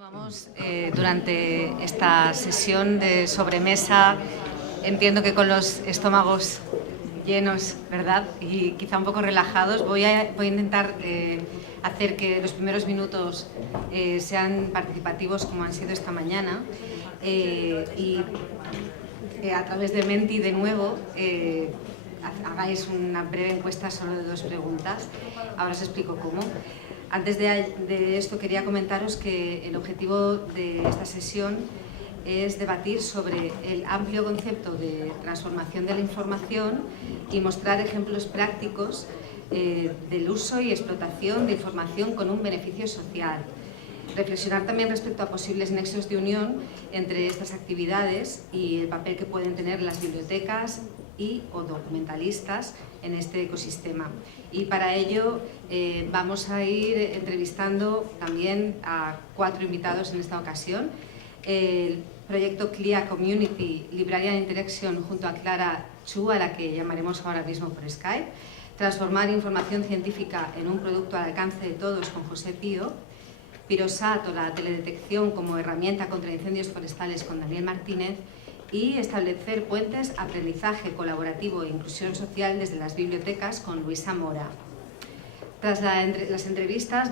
Continuamos durante esta sesión de sobremesa, entiendo que con los estómagos llenos, ¿verdad? Y quizá un poco relajados. Voy a intentar hacer que los primeros minutos sean participativos como han sido esta mañana y a través de Menti de nuevo hagáis una breve encuesta solo de 2 preguntas. Ahora os explico cómo. Antes de esto quería comentaros que el objetivo de esta sesión es debatir sobre el amplio concepto de transformación de la información y mostrar ejemplos prácticos del uso y explotación de información con un beneficio social. Reflexionar también respecto a posibles nexos de unión entre estas actividades y el papel que pueden tener las bibliotecas o documentalistas en este ecosistema. Y para ello vamos a ir entrevistando también a 4 invitados en esta ocasión. El proyecto CLIA Community Librarian Interaction junto a Clara Chu, a la que llamaremos ahora mismo por Skype. Transformar información científica en un producto al alcance de todos con José Pío. Pirosat o la teledetección como herramienta contra incendios forestales con Daniel Martínez. Y establecer puentes, aprendizaje colaborativo e inclusión social desde las bibliotecas con Luisa Mora. Tras las entrevistas,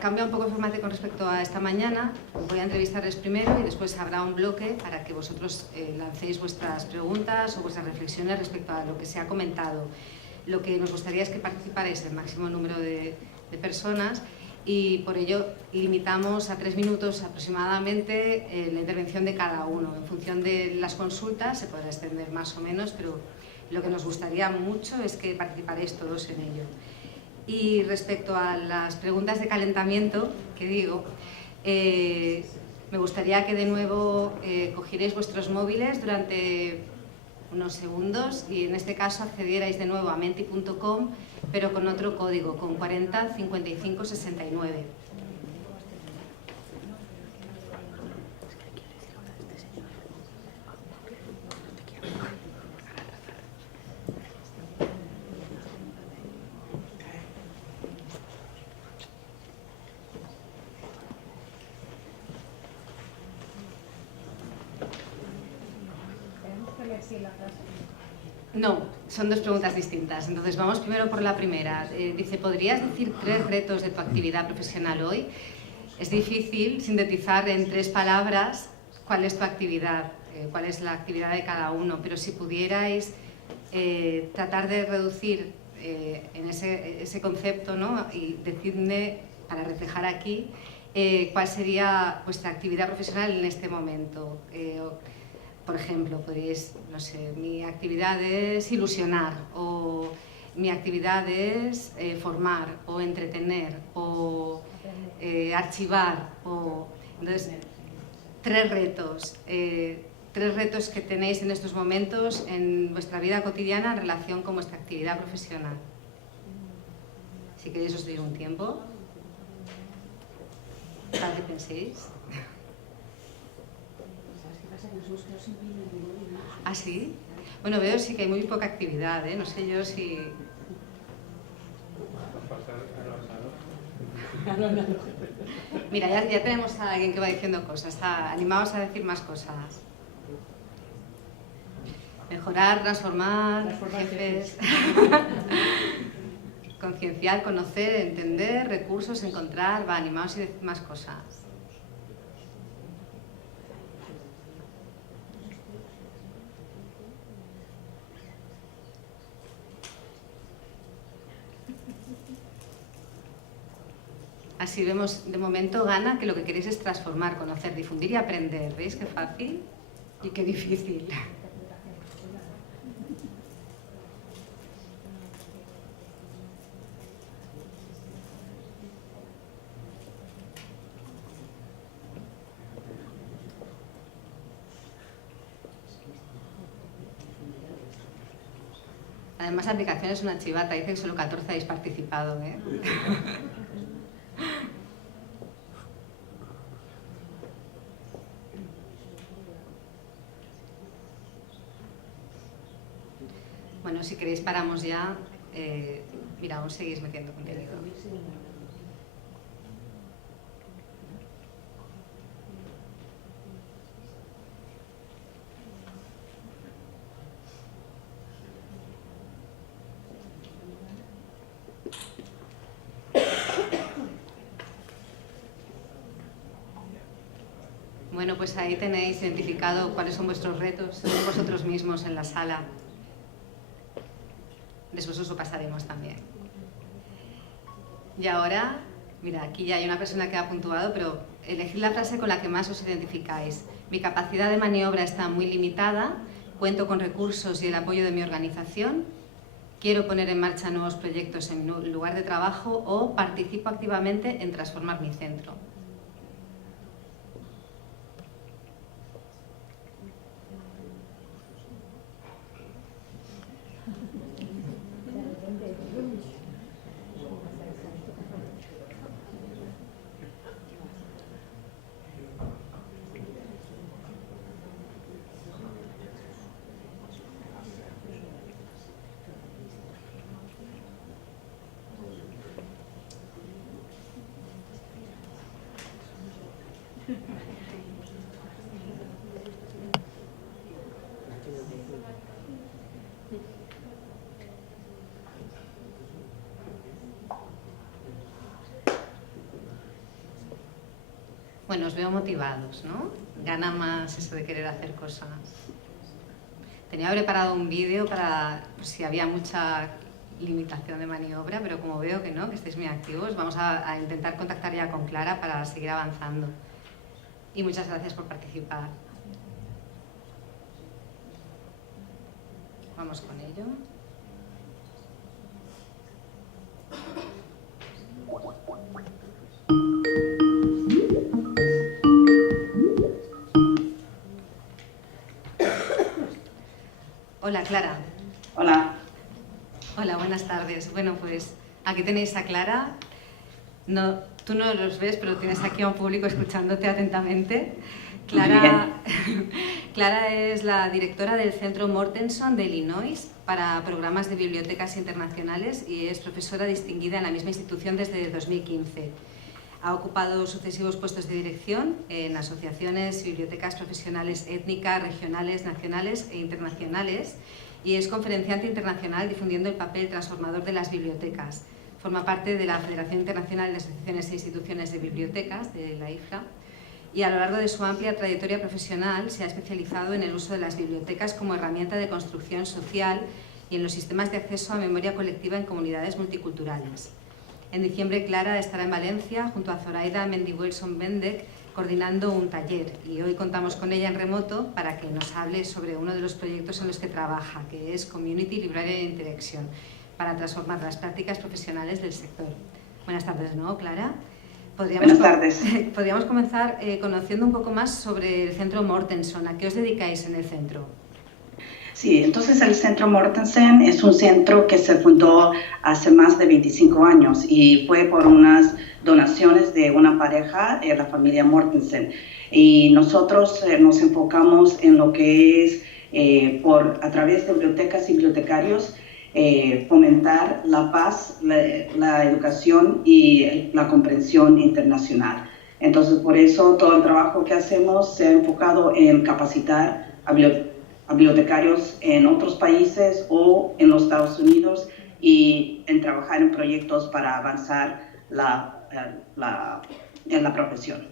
cambia un poco el formato con respecto a esta mañana. Voy a entrevistarles primero y después habrá un bloque para que vosotros lancéis vuestras preguntas o vuestras reflexiones respecto a lo que se ha comentado. Lo que nos gustaría es que participarais el máximo número de personas y por ello limitamos a 3 minutos aproximadamente la intervención de cada uno. En función de las consultas se podrá extender más o menos, pero lo que nos gustaría mucho es que participaréis todos en ello. Y respecto a las preguntas de calentamiento, que digo, me gustaría que de nuevo cogierais vuestros móviles durante unos segundos y en este caso accedierais de nuevo a menti.com, pero con otro código, con 40 55 69. No, son 2 preguntas distintas. Entonces vamos primero por la primera. Dice, ¿podrías decir 3 retos de tu actividad profesional hoy? Es difícil sintetizar en 3 palabras cuál es tu actividad, cuál es la actividad de cada uno, pero si pudierais tratar de reducir en ese concepto, ¿no? Y decidme, para reflejar aquí, cuál sería vuestra actividad profesional en este momento. Por ejemplo, podéis, no sé, mi actividad es ilusionar, o mi actividad es formar, o entretener, o archivar, entonces, 3 retos. 3 retos que tenéis en estos momentos en vuestra vida cotidiana en relación con vuestra actividad profesional. Si queréis os doy un tiempo para que penséis. ¿Ah, sí? Bueno, veo sí que hay muy poca actividad, ¿eh? No sé yo si... Mira, ya tenemos a alguien que va diciendo cosas, animaos a decir más cosas. Mejorar, transformar, jefes... Concienciar, conocer, entender, recursos, encontrar... Va, animaos y decir más cosas. Así vemos, de momento gana que lo que queréis es transformar, conocer, difundir y aprender. ¿Veis qué fácil y qué difícil? Además, la aplicación es una chivata, dice que solo 14 habéis participado, ¿eh? Bueno, si queréis paramos ya. Mira, aún seguís metiendo contenido. Bueno, pues ahí tenéis identificado cuáles son vuestros retos vosotros mismos en la sala. Después os lo pasaremos también. Y ahora, mira, aquí ya hay una persona que ha puntuado, pero elegid la frase con la que más os identificáis. Mi capacidad de maniobra está muy limitada, cuento con recursos y el apoyo de mi organización, quiero poner en marcha nuevos proyectos en mi lugar de trabajo o participo activamente en transformar mi centro. Bueno, os veo motivados, ¿no? Gana más eso de querer hacer cosas. Tenía preparado un vídeo para si había mucha limitación de maniobra, pero como veo que no, que estáis muy activos, vamos a intentar contactar ya con Clara para seguir avanzando. Y muchas gracias por participar. Vamos con ello. Hola, Clara. Hola. Hola, buenas tardes. Bueno, pues aquí tenéis a Clara. No, tú no los ves, pero tienes aquí a un público escuchándote atentamente. Clara es la directora del Centro Mortenson de Illinois para programas de bibliotecas internacionales y es profesora distinguida en la misma institución desde 2015. Ha ocupado sucesivos puestos de dirección en asociaciones y bibliotecas profesionales étnicas, regionales, nacionales e internacionales y es conferenciante internacional difundiendo el papel transformador de las bibliotecas. Forma parte de la Federación Internacional de Asociaciones e Instituciones de Bibliotecas, de la IFRA, y a lo largo de su amplia trayectoria profesional se ha especializado en el uso de las bibliotecas como herramienta de construcción social y en los sistemas de acceso a memoria colectiva en comunidades multiculturales. En diciembre, Clara estará en Valencia junto a Zoraida Mendy-Wilson-Bendek coordinando un taller y hoy contamos con ella en remoto para que nos hable sobre uno de los proyectos en los que trabaja, que es Community Library Interaction, para transformar las prácticas profesionales del sector. Buenas tardes, ¿no, Clara? Buenas tardes. Podríamos comenzar conociendo un poco más sobre el Centro Mortenson. ¿A qué os dedicáis en el centro? Sí, entonces el Centro Mortenson es un centro que se fundó hace más de 25 años y fue por unas donaciones de una pareja, la familia Mortenson. Y nosotros nos enfocamos en lo que es, a través de bibliotecas y bibliotecarios, fomentar la paz, la educación y la comprensión internacional. Entonces, por eso todo el trabajo que hacemos se ha enfocado en capacitar a bibliotecarios en otros países o en los Estados Unidos y en trabajar en proyectos para avanzar en la profesión.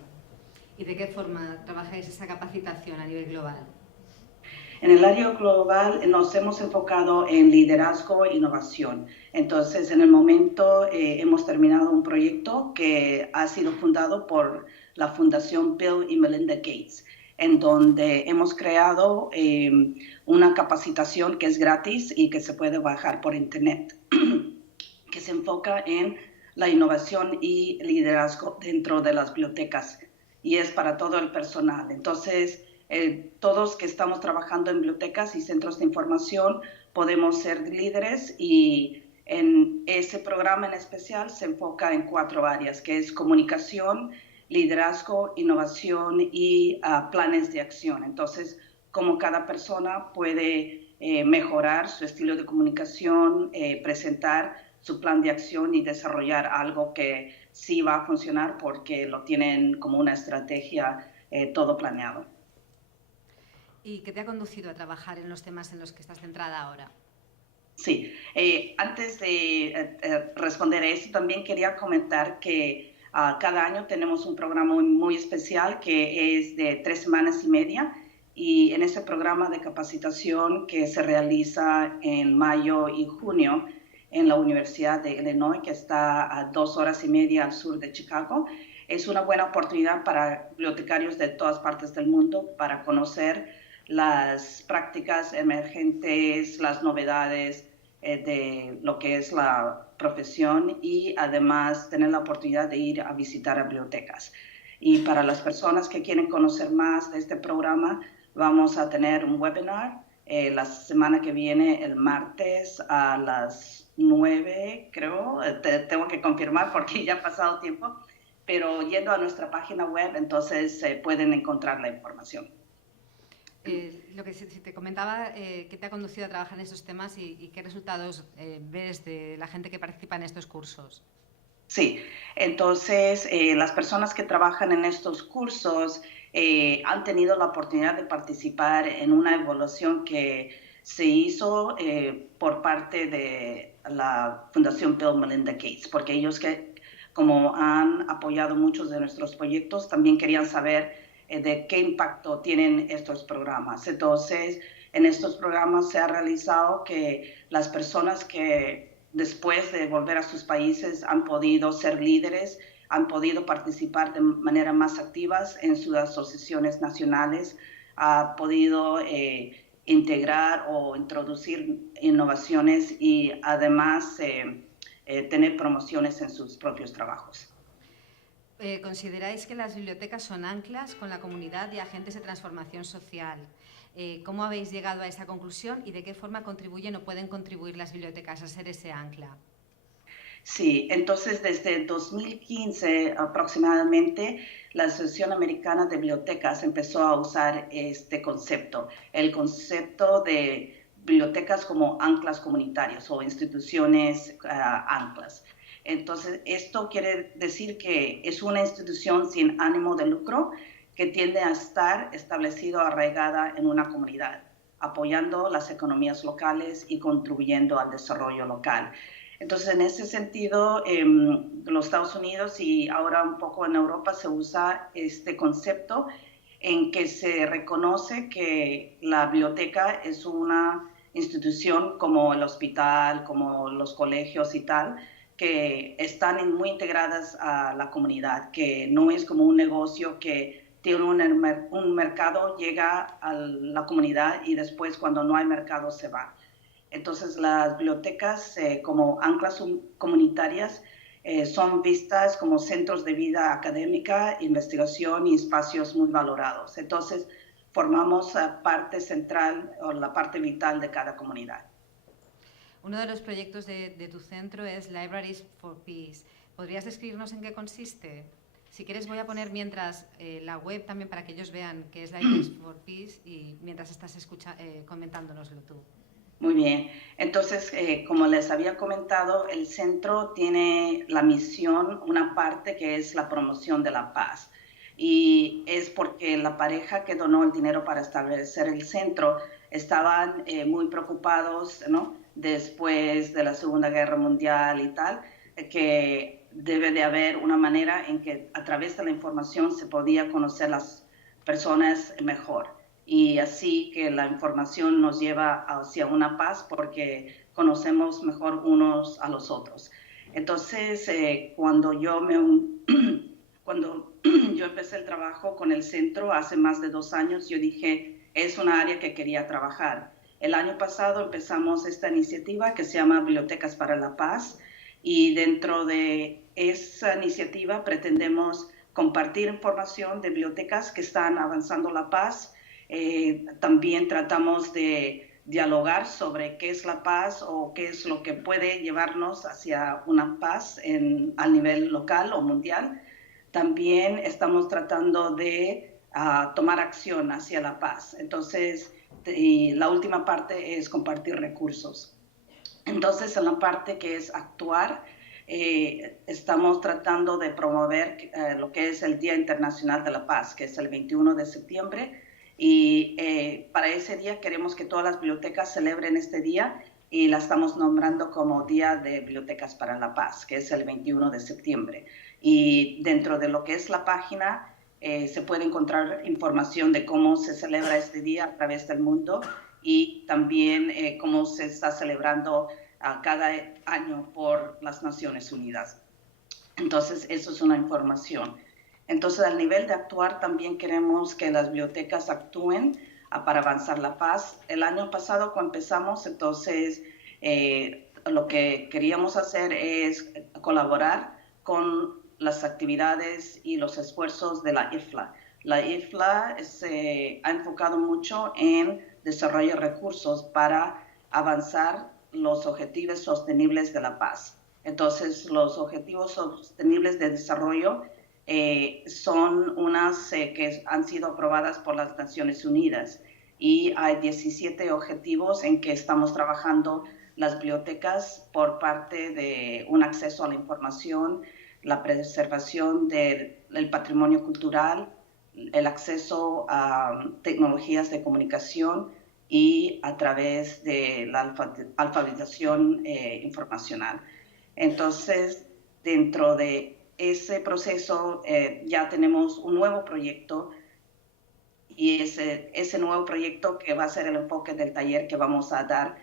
¿Y de qué forma trabajáis esa capacitación a nivel global? En el área global nos hemos enfocado en liderazgo e innovación. Entonces, en el momento hemos terminado un proyecto que ha sido fundado por la Fundación Bill y Melinda Gates, en donde hemos creado una capacitación que es gratis y que se puede bajar por internet, que se enfoca en la innovación y liderazgo dentro de las bibliotecas y es para todo el personal. Entonces, todos que estamos trabajando en bibliotecas y centros de información podemos ser líderes y en ese programa en especial se enfoca en 4 áreas, que es comunicación, liderazgo, innovación y planes de acción. Entonces, cómo cada persona puede mejorar su estilo de comunicación, presentar su plan de acción y desarrollar algo que sí va a funcionar porque lo tienen como una estrategia todo planeado. ¿Y qué te ha conducido a trabajar en los temas en los que estás centrada ahora? Sí, antes de responder a eso, también quería comentar que Cada año tenemos un programa muy especial que es de 3 semanas y media, y en ese programa de capacitación que se realiza en mayo y junio en la Universidad de Illinois, que está a 2 horas y media al sur de Chicago, es una buena oportunidad para bibliotecarios de todas partes del mundo para conocer las prácticas emergentes, las novedades de lo que es la profesión, y además tener la oportunidad de ir a visitar a bibliotecas. Y para las personas que quieren conocer más de este programa, vamos a tener un webinar la semana que viene, el martes a las 9, creo. Tengo que confirmar porque ya ha pasado tiempo, pero yendo a nuestra página web, entonces pueden encontrar la información. Lo que si te comentaba, ¿qué te ha conducido a trabajar en estos temas y qué resultados ves de la gente que participa en estos cursos? Sí, entonces las personas que trabajan en estos cursos han tenido la oportunidad de participar en una evaluación que se hizo por parte de la Fundación Bill y Melinda Gates, porque ellos, como han apoyado muchos de nuestros proyectos, también querían saber de qué impacto tienen estos programas. Entonces, en estos programas se ha realizado que las personas que después de volver a sus países han podido ser líderes, han podido participar de manera más activa en sus asociaciones nacionales, ha podido integrar o introducir innovaciones y además tener promociones en sus propios trabajos. ¿Consideráis que las bibliotecas son anclas con la comunidad y agentes de transformación social? ¿Cómo habéis llegado a esa conclusión y de qué forma contribuyen o pueden contribuir las bibliotecas a ser ese ancla? Sí, entonces desde 2015 aproximadamente, la Asociación Americana de Bibliotecas empezó a usar este concepto, el concepto de bibliotecas como anclas comunitarias o instituciones anclas. Entonces, esto quiere decir que es una institución sin ánimo de lucro que tiende a estar establecida, arraigada en una comunidad, apoyando las economías locales y contribuyendo al desarrollo local. Entonces, en ese sentido, en los Estados Unidos y ahora un poco en Europa se usa este concepto en que se reconoce que la biblioteca es una institución como el hospital, como los colegios y tal, que están muy integradas a la comunidad, que no es como un negocio que tiene un mercado, llega a la comunidad y después cuando no hay mercado se va. Entonces las bibliotecas como anclas comunitarias son vistas como centros de vida académica, investigación y espacios muy valorados. Entonces formamos parte central o la parte vital de cada comunidad. Uno de los proyectos de tu centro es Libraries for Peace. ¿Podrías describirnos en qué consiste? Si quieres voy a poner mientras la web también para que ellos vean qué es Libraries for Peace y mientras estás comentándonoslo tú. Muy bien. Entonces, como les había comentado, el centro tiene la misión, una parte que es la promoción de la paz. Y es porque la pareja que donó el dinero para establecer el centro estaban muy preocupados, ¿no?, después de la Segunda Guerra Mundial y tal, que debe de haber una manera en que a través de la información se podía conocer las personas mejor. Y así que la información nos lleva hacia una paz porque conocemos mejor unos a los otros. Entonces, cuando yo empecé el trabajo con el centro hace más de 2 años, yo dije, es una área que quería trabajar. El año pasado empezamos esta iniciativa que se llama Bibliotecas para la Paz, y dentro de esa iniciativa pretendemos compartir información de bibliotecas que están avanzando la paz. También tratamos de dialogar sobre qué es la paz o qué es lo que puede llevarnos hacia una paz a nivel local o mundial. También estamos tratando de tomar acción hacia la paz. Entonces, y la última parte es compartir recursos. Entonces, en la parte que es actuar, estamos tratando de promover lo que es el Día Internacional de la Paz, que es el 21 de septiembre. Y para ese día queremos que todas las bibliotecas celebren este día y la estamos nombrando como Día de Bibliotecas para la Paz, que es el 21 de septiembre. Y dentro de lo que es la página se puede encontrar información de cómo se celebra este día a través del mundo y también cómo se está celebrando cada año por las Naciones Unidas. Entonces, eso es una información. Entonces, al nivel de actuar, también queremos que las bibliotecas actúen para avanzar la paz. El año pasado, cuando empezamos, entonces, lo que queríamos hacer es colaborar con las actividades y los esfuerzos de la IFLA. La IFLA se ha enfocado mucho en desarrollar recursos para avanzar los objetivos sostenibles de la paz. Entonces, los objetivos sostenibles de desarrollo son unas que han sido aprobadas por las Naciones Unidas y hay 17 objetivos en que estamos trabajando las bibliotecas por parte de un acceso a la información, la preservación del patrimonio cultural, el acceso a tecnologías de comunicación y a través de la alfabetización informacional. Entonces, dentro de ese proceso ya tenemos un nuevo proyecto y ese nuevo proyecto que va a ser el enfoque del taller que vamos a dar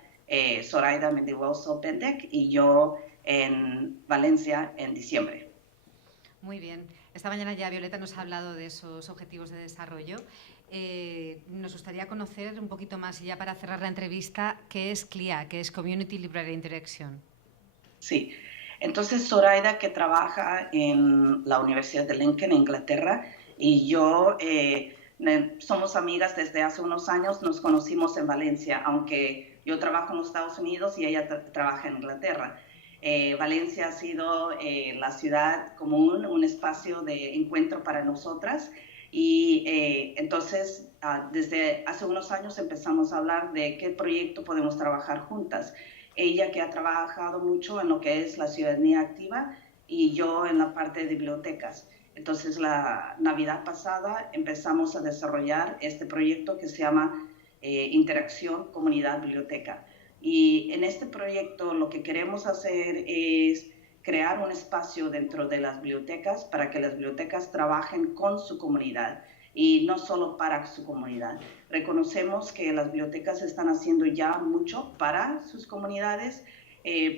Zoraida Mendihuoso Pendek y yo en Valencia en diciembre. Muy bien. Esta mañana ya Violeta nos ha hablado de esos objetivos de desarrollo. Nos gustaría conocer un poquito más, y ya para cerrar la entrevista, ¿qué es CLIA, que es Community Library Interaction? Sí, entonces Zoraida, que trabaja en la Universidad de Lincoln, en Inglaterra, y yo somos amigas desde hace unos años, nos conocimos en Valencia, aunque yo trabajo en los Estados Unidos y ella trabaja en Inglaterra. Valencia ha sido la ciudad común, un espacio de encuentro para nosotras y entonces desde hace unos años empezamos a hablar de qué proyecto podemos trabajar juntas. Ella que ha trabajado mucho en lo que es la ciudadanía activa y yo en la parte de bibliotecas. Entonces la Navidad pasada empezamos a desarrollar este proyecto que se llama Interacción Comunidad Biblioteca. Y en este proyecto lo que queremos hacer es crear un espacio dentro de las bibliotecas para que las bibliotecas trabajen con su comunidad y no solo para su comunidad. Reconocemos que las bibliotecas están haciendo ya mucho para sus comunidades,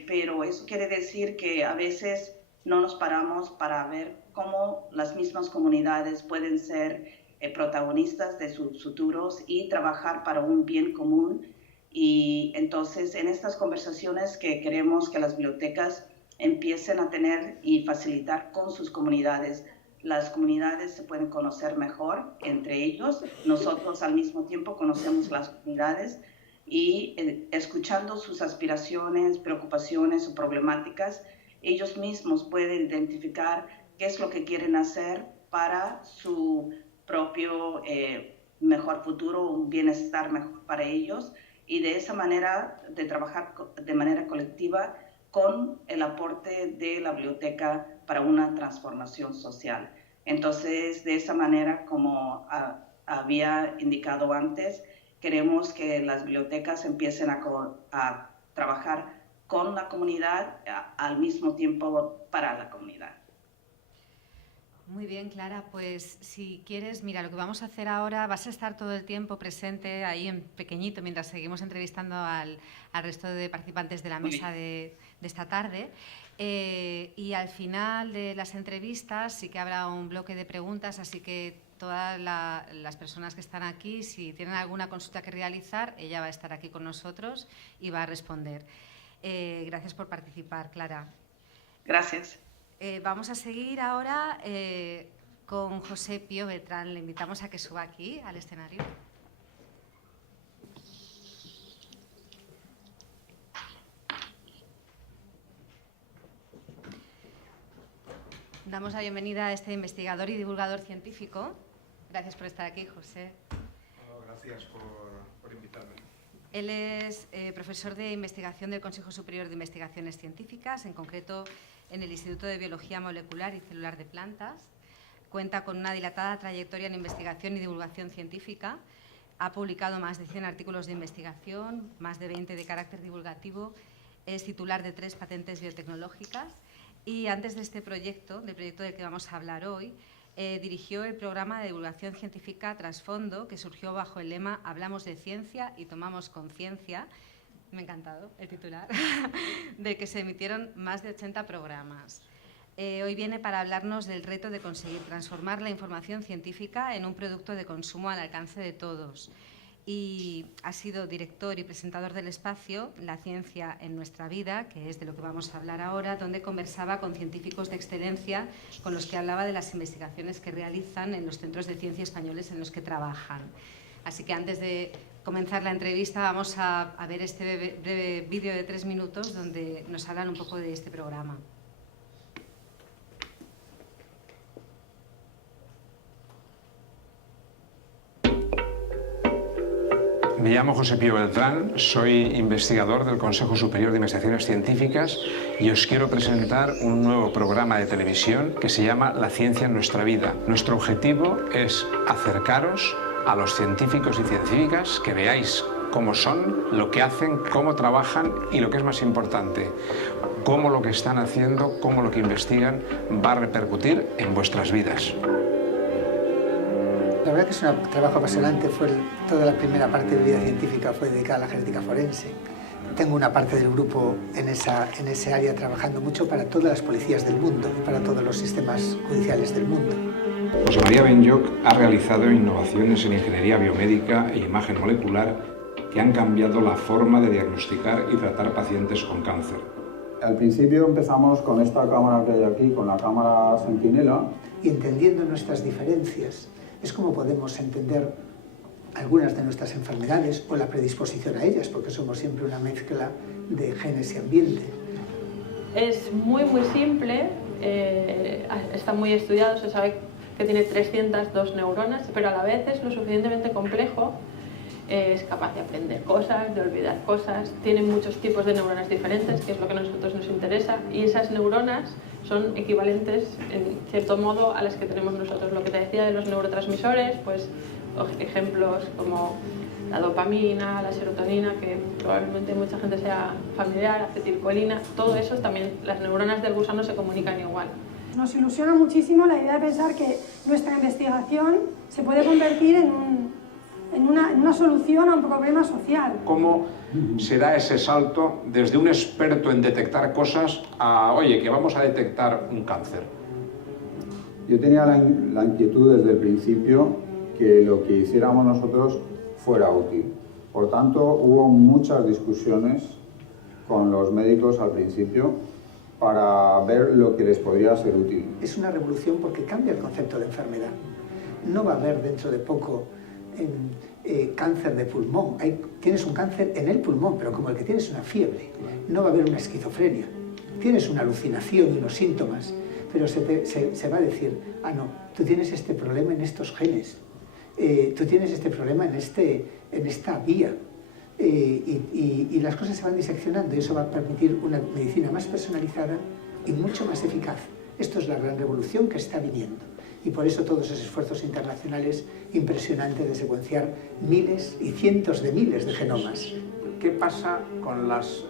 pero eso quiere decir que a veces no nos paramos para ver cómo las mismas comunidades pueden ser protagonistas de sus futuros y trabajar para un bien común. Y entonces en estas conversaciones que queremos que las bibliotecas empiecen a tener y facilitar con sus comunidades, las comunidades se pueden conocer mejor entre ellos, nosotros al mismo tiempo conocemos las comunidades y escuchando sus aspiraciones, preocupaciones o problemáticas, ellos mismos pueden identificar qué es lo que quieren hacer para su propio mejor futuro, un bienestar mejor para ellos y de esa manera de trabajar de manera colectiva con el aporte de la biblioteca para una transformación social. Entonces, de esa manera, como había indicado antes, queremos que las bibliotecas empiecen a trabajar con la comunidad al mismo tiempo para la comunidad. Muy bien, Clara, pues si quieres, mira, lo que vamos a hacer ahora, vas a estar todo el tiempo presente ahí en pequeñito mientras seguimos entrevistando al resto de participantes de la mesa de esta tarde. Y al final de las entrevistas sí que habrá un bloque de preguntas, así que todas las personas que están aquí, si tienen alguna consulta que realizar, ella va a estar aquí con nosotros y va a responder. Gracias por participar, Clara. Gracias. Vamos a seguir ahora con José Pío Beltrán. Le invitamos a que suba aquí al escenario. Damos la bienvenida a este investigador y divulgador científico. Gracias por estar aquí, José. Bueno, gracias por invitarme. Él es profesor de investigación del Consejo Superior de Investigaciones Científicas, en concreto en el Instituto de Biología Molecular y Celular de Plantas. Cuenta con una dilatada trayectoria en investigación y divulgación científica. Ha publicado más de 100 artículos de investigación, más de 20 de carácter divulgativo. Es titular de 3 patentes biotecnológicas. Y antes de este proyecto, del proyecto del que vamos a hablar hoy, dirigió el programa de divulgación científica Trasfondo, que surgió bajo el lema Hablamos de ciencia y tomamos conciencia. Me ha encantado el titular, de que se emitieron más de 80 programas. Hoy viene para hablarnos del reto de conseguir transformar la información científica en un producto de consumo al alcance de todos. Y ha sido director y presentador del espacio La ciencia en nuestra vida, que es de lo que vamos a hablar ahora, donde conversaba con científicos de excelencia con los que hablaba de las investigaciones que realizan en los centros de ciencia españoles en los que trabajan. Así que antes de comenzar la entrevista vamos a ver este breve vídeo de 3 minutos donde nos hablan un poco de este programa. Me llamo José Pío Beltrán, soy investigador del Consejo Superior de Investigaciones Científicas y os quiero presentar un nuevo programa de televisión que se llama La ciencia en nuestra vida. Nuestro objetivo es acercaros a los científicos y científicas, que veáis cómo son, lo que hacen, cómo trabajan y, lo que es más importante, cómo lo que están haciendo, cómo lo que investigan va a repercutir en vuestras vidas. La verdad que es un trabajo apasionante. Toda la primera parte de mi vida científica fue dedicada a la genética forense. Tengo una parte del grupo en ese área trabajando mucho para todas las policías del mundo y para todos los sistemas judiciales del mundo. José María Benlloch ha realizado innovaciones en ingeniería biomédica e imagen molecular que han cambiado la forma de diagnosticar y tratar pacientes con cáncer. Al principio empezamos con esta cámara que hay aquí, con la cámara Centinela. Y entendiendo nuestras diferencias, es como podemos entender algunas de nuestras enfermedades o la predisposición a ellas, porque somos siempre una mezcla de genes y ambiente. Es muy simple, está muy estudiado, se sabe que tiene 302 neuronas, pero a la vez es lo suficientemente complejo, es capaz de aprender cosas, de olvidar cosas, tiene muchos tipos de neuronas diferentes, que es lo que a nosotros nos interesa, y esas neuronas son equivalentes, en cierto modo, a las que tenemos nosotros. Lo que te decía de los neurotransmisores, pues ejemplos como la dopamina, la serotonina, que probablemente mucha gente sea familiar, acetilcolina, todo eso también, las neuronas del gusano se comunican igual. Nos ilusiona muchísimo la idea de pensar que nuestra investigación se puede convertir en una solución a un problema social. ¿Cómo se da ese salto desde un experto en detectar cosas a, oye, que vamos a detectar un cáncer? Yo tenía la inquietud desde el principio que lo que hiciéramos nosotros fuera útil. Por tanto, hubo muchas discusiones con los médicos al principio para ver lo que les podría ser útil. Es una revolución porque cambia el concepto de enfermedad. No va a haber dentro de poco cáncer de pulmón. Tienes un cáncer en el pulmón, pero como el que tienes una fiebre. No va a haber una esquizofrenia. Tienes una alucinación y unos síntomas, pero se va a decir, ah, no, tú tienes este problema en estos genes, tú tienes este problema en esta vía. Y las cosas se van diseccionando y eso va a permitir una medicina más personalizada y mucho más eficaz. Esto es la gran revolución que está viniendo. Y por eso todos esos esfuerzos internacionales impresionantes de secuenciar miles y cientos de miles de genomas. ¿Qué pasa con las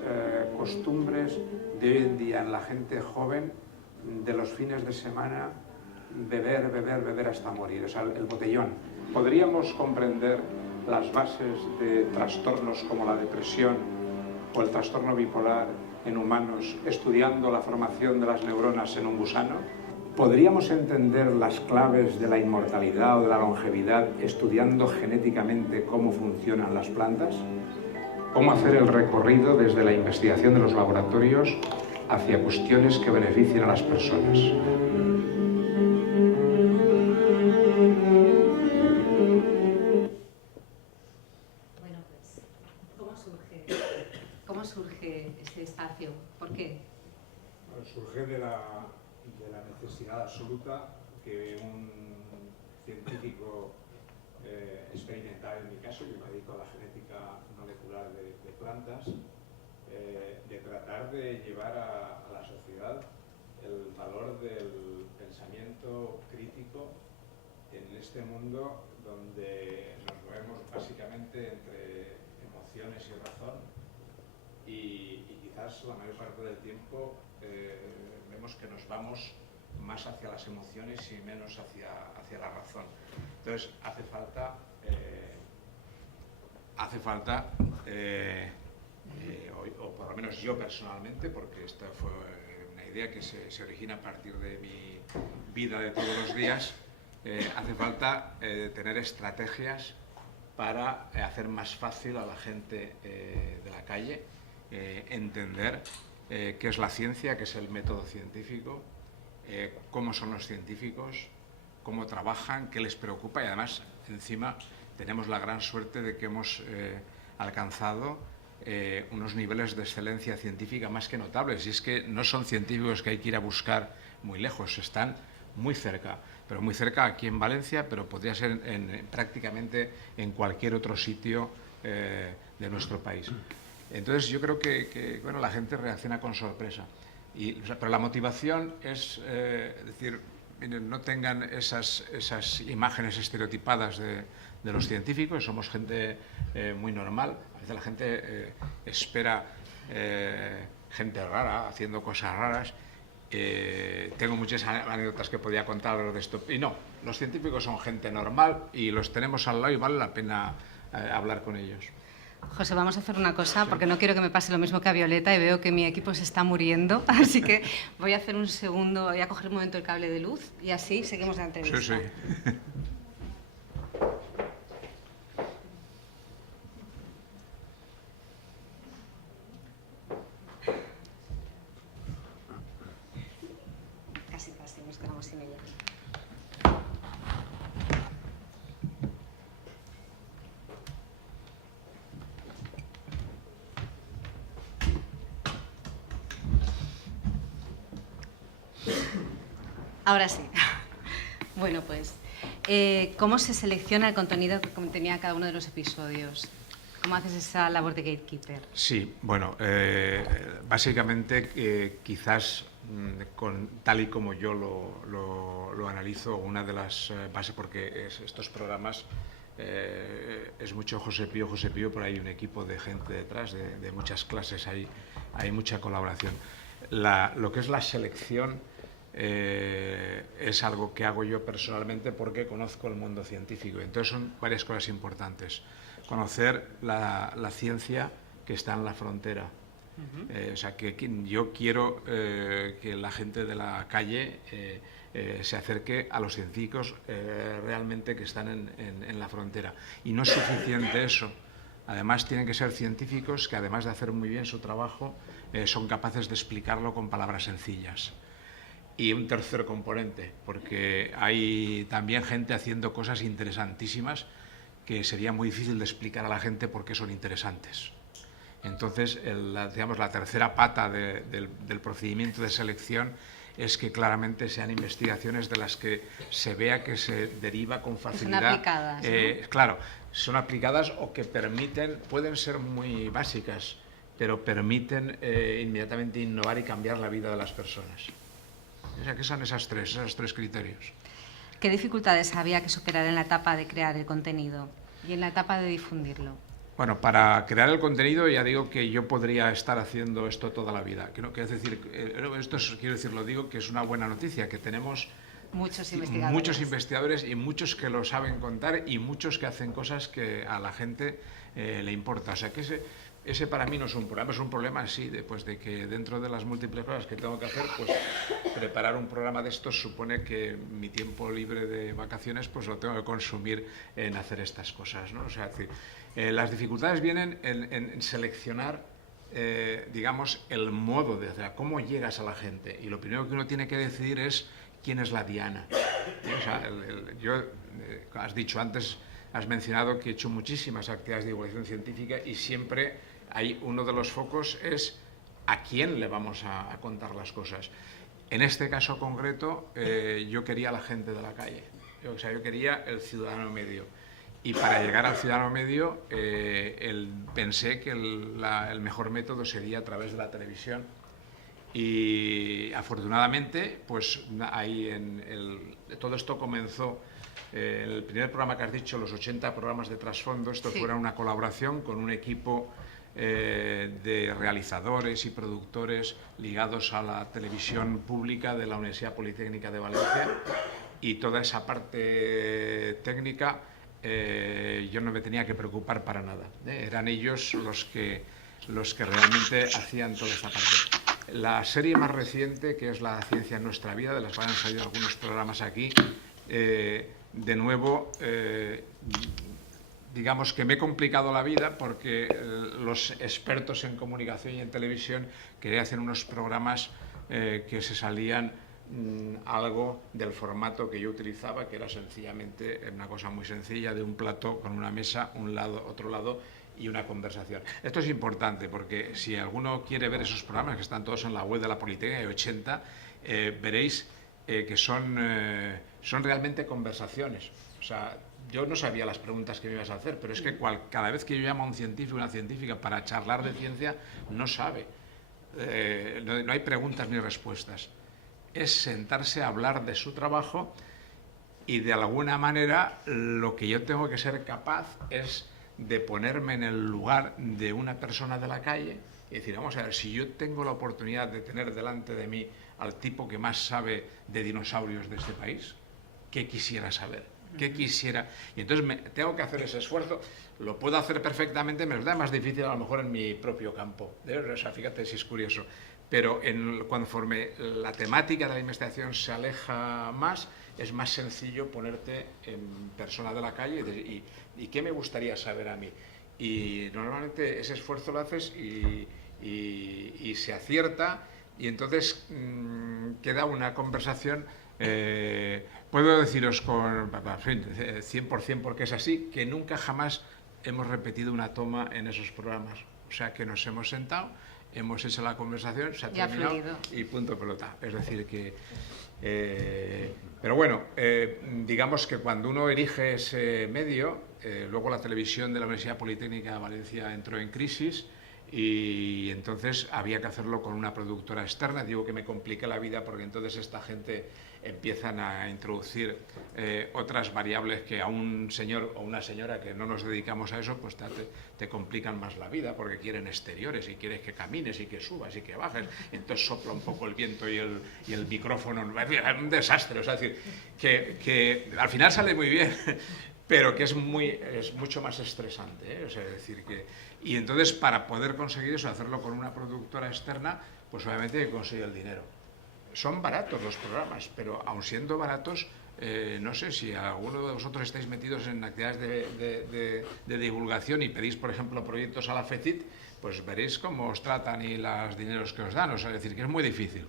costumbres de hoy en día en la gente joven de los fines de semana, beber hasta morir? O sea, el botellón. ¿Podríamos comprender las bases de trastornos como la depresión o el trastorno bipolar en humanos estudiando la formación de las neuronas en un gusano? ¿Podríamos entender las claves de la inmortalidad o de la longevidad estudiando genéticamente cómo funcionan las plantas? ¿Cómo hacer el recorrido desde la investigación de los laboratorios hacia cuestiones que beneficien a las personas? Bueno, pues, ¿cómo surge este espacio? ¿Por qué? Bueno, surge de la necesidad absoluta que un científico experimental, en mi caso, yo me dedico a la genética molecular de plantas, de tratar de llevar a la sociedad el valor del pensamiento crítico en este mundo donde nos movemos básicamente entre emociones y razón y quizá quizás la mayor parte del tiempo vemos que nos vamos más hacia las emociones y menos hacia la razón. Entonces hace falta o por lo menos yo personalmente, porque esta fue una idea que se origina a partir de mi vida de todos los días, hace falta tener estrategias para hacer más fácil a la gente de la calle entender qué es la ciencia, qué es el método científico, cómo son los científicos, cómo trabajan, qué les preocupa, y además encima tenemos la gran suerte de que hemos alcanzado unos niveles de excelencia científica más que notables, y es que no son científicos que hay que ir a buscar muy lejos, están muy cerca, pero muy cerca aquí en Valencia, pero podría ser prácticamente en cualquier otro sitio de nuestro país. Entonces yo creo que bueno, la gente reacciona con sorpresa, pero la motivación es decir, miren, no tengan esas imágenes estereotipadas de los científicos, somos gente muy normal. A veces la gente espera gente rara, haciendo cosas raras. Tengo muchas anécdotas que podía contar de esto. Y no, los científicos son gente normal y los tenemos al lado y vale la pena hablar con ellos. José, vamos a hacer una cosa, porque no quiero que me pase lo mismo que a Violeta y veo que mi equipo se está muriendo, así que voy a hacer un segundo, voy a coger un momento el cable de luz y así seguimos la entrevista. Sí, sí. Casi, nos quedamos sin ella. Ahora sí. Bueno, pues, ¿cómo se selecciona el contenido que contenía cada uno de los episodios? ¿Cómo haces esa labor de gatekeeper? Sí, bueno, básicamente quizás tal y como yo lo analizo, una de las bases, porque estos programas es mucho José Pío, pero hay un equipo de gente detrás, de muchas clases, hay mucha colaboración. Lo que es la selección es algo que hago yo personalmente porque conozco el mundo científico. Entonces son varias cosas importantes. Conocer la ciencia que está en la frontera. O sea, que yo quiero que la gente de la calle se acerque a los científicos realmente que están en la frontera. Y no es suficiente eso. Además, tienen que ser científicos que, además de hacer muy bien su trabajo, son capaces de explicarlo con palabras sencillas. Y un tercer componente, porque hay también gente haciendo cosas interesantísimas que sería muy difícil de explicar a la gente por qué son interesantes. Entonces, digamos, la tercera pata del procedimiento de selección es que claramente sean investigaciones de las que se vea que se deriva con facilidad. Son aplicadas, ¿no? Claro, son aplicadas o que permiten, pueden ser muy básicas, pero permiten inmediatamente innovar y cambiar la vida de las personas. O sea, que son esos tres criterios. ¿Qué dificultades había que superar en la etapa de crear el contenido y en la etapa de difundirlo? Bueno, para crear el contenido ya digo que yo podría estar haciendo esto toda la vida. Es decir, lo digo que es una buena noticia, que tenemos muchos investigadores y muchos que lo saben contar y muchos que hacen cosas que a la gente le importa. O sea, que ese para mí no es un problema, es un problema sí, de que dentro de las múltiples cosas que tengo que hacer, pues preparar un programa de estos supone que mi tiempo libre de vacaciones pues lo tengo que consumir en hacer estas cosas, ¿no? O sea, las dificultades vienen en seleccionar, digamos, el modo de hacer, cómo llegas a la gente. Y lo primero que uno tiene que decidir es quién es la diana. O sea, has dicho antes, has mencionado que he hecho muchísimas actividades de divulgación científica y siempre hay uno de los focos es a quién le vamos a contar las cosas. En este caso concreto, yo quería a la gente de la calle. O sea, yo quería el ciudadano medio. Y para llegar al ciudadano medio, pensé que el mejor método sería a través de la televisión. Y afortunadamente, pues ahí todo esto comenzó. El primer programa que has dicho, los 80 programas de trasfondo, esto sí. Fuera una colaboración con un equipo de realizadores y productores ligados a la televisión pública de la Universidad Politécnica de Valencia, y toda esa parte técnica yo no me tenía que preocupar para nada, eran ellos los que realmente hacían toda esta parte. La serie más reciente, que es La ciencia en nuestra vida, de las cuales han salido algunos programas aquí, de nuevo, digamos que me he complicado la vida porque los expertos en comunicación y en televisión querían hacer unos programas que se salían algo del formato que yo utilizaba, que era sencillamente una cosa muy sencilla, de un plató con una mesa, un lado, otro lado, y una conversación. Esto es importante porque si alguno quiere ver esos programas, que están todos en la web de la Politécnica, hay 80, veréis que son realmente conversaciones. O sea, yo no sabía las preguntas que me ibas a hacer, pero es que cada vez que yo llamo a un científico o una científica para charlar de ciencia, no sabe. No hay preguntas ni respuestas. Es sentarse a hablar de su trabajo y de alguna manera lo que yo tengo que ser capaz es de ponerme en el lugar de una persona de la calle y decir, vamos a ver, si yo tengo la oportunidad de tener delante de mí al tipo que más sabe de dinosaurios de este país, ¿qué quisiera saber? ¿Qué quisiera? Y entonces tengo que hacer ese esfuerzo. Lo puedo hacer perfectamente, me lo da más difícil a lo mejor en mi propio campo. O sea, fíjate si es curioso. Pero conforme la temática de la investigación se aleja más, es más sencillo ponerte en persona de la calle y qué me gustaría saber a mí. Y normalmente ese esfuerzo lo haces y se acierta, y entonces queda una conversación. Puedo deciros con 100% porque es así, que nunca jamás hemos repetido una toma en esos programas. O sea, que nos hemos sentado, hemos hecho la conversación, se ha terminado y punto pelota. Es decir, que... pero bueno, digamos que cuando uno elige ese medio, luego la televisión de la Universidad Politécnica de Valencia entró en crisis y entonces había que hacerlo con una productora externa. Digo que me compliqué la vida porque entonces esta gente empiezan a introducir otras variables que a un señor o una señora que no nos dedicamos a eso, pues te complican más la vida, porque quieren exteriores y quieres que camines y que subas y que bajes, entonces sopla un poco el viento y el micrófono, es un desastre. O sea, es decir, que al final sale muy bien, pero que es mucho más estresante, O sea, es decir, y entonces para poder conseguir eso, hacerlo con una productora externa, pues obviamente hay que conseguir el dinero. Son baratos los programas, pero aun siendo baratos, no sé si alguno de vosotros estáis metidos en actividades de divulgación y pedís, por ejemplo, proyectos a la FECIT, pues veréis cómo os tratan y los dineros que os dan. O sea, es decir, que es muy difícil,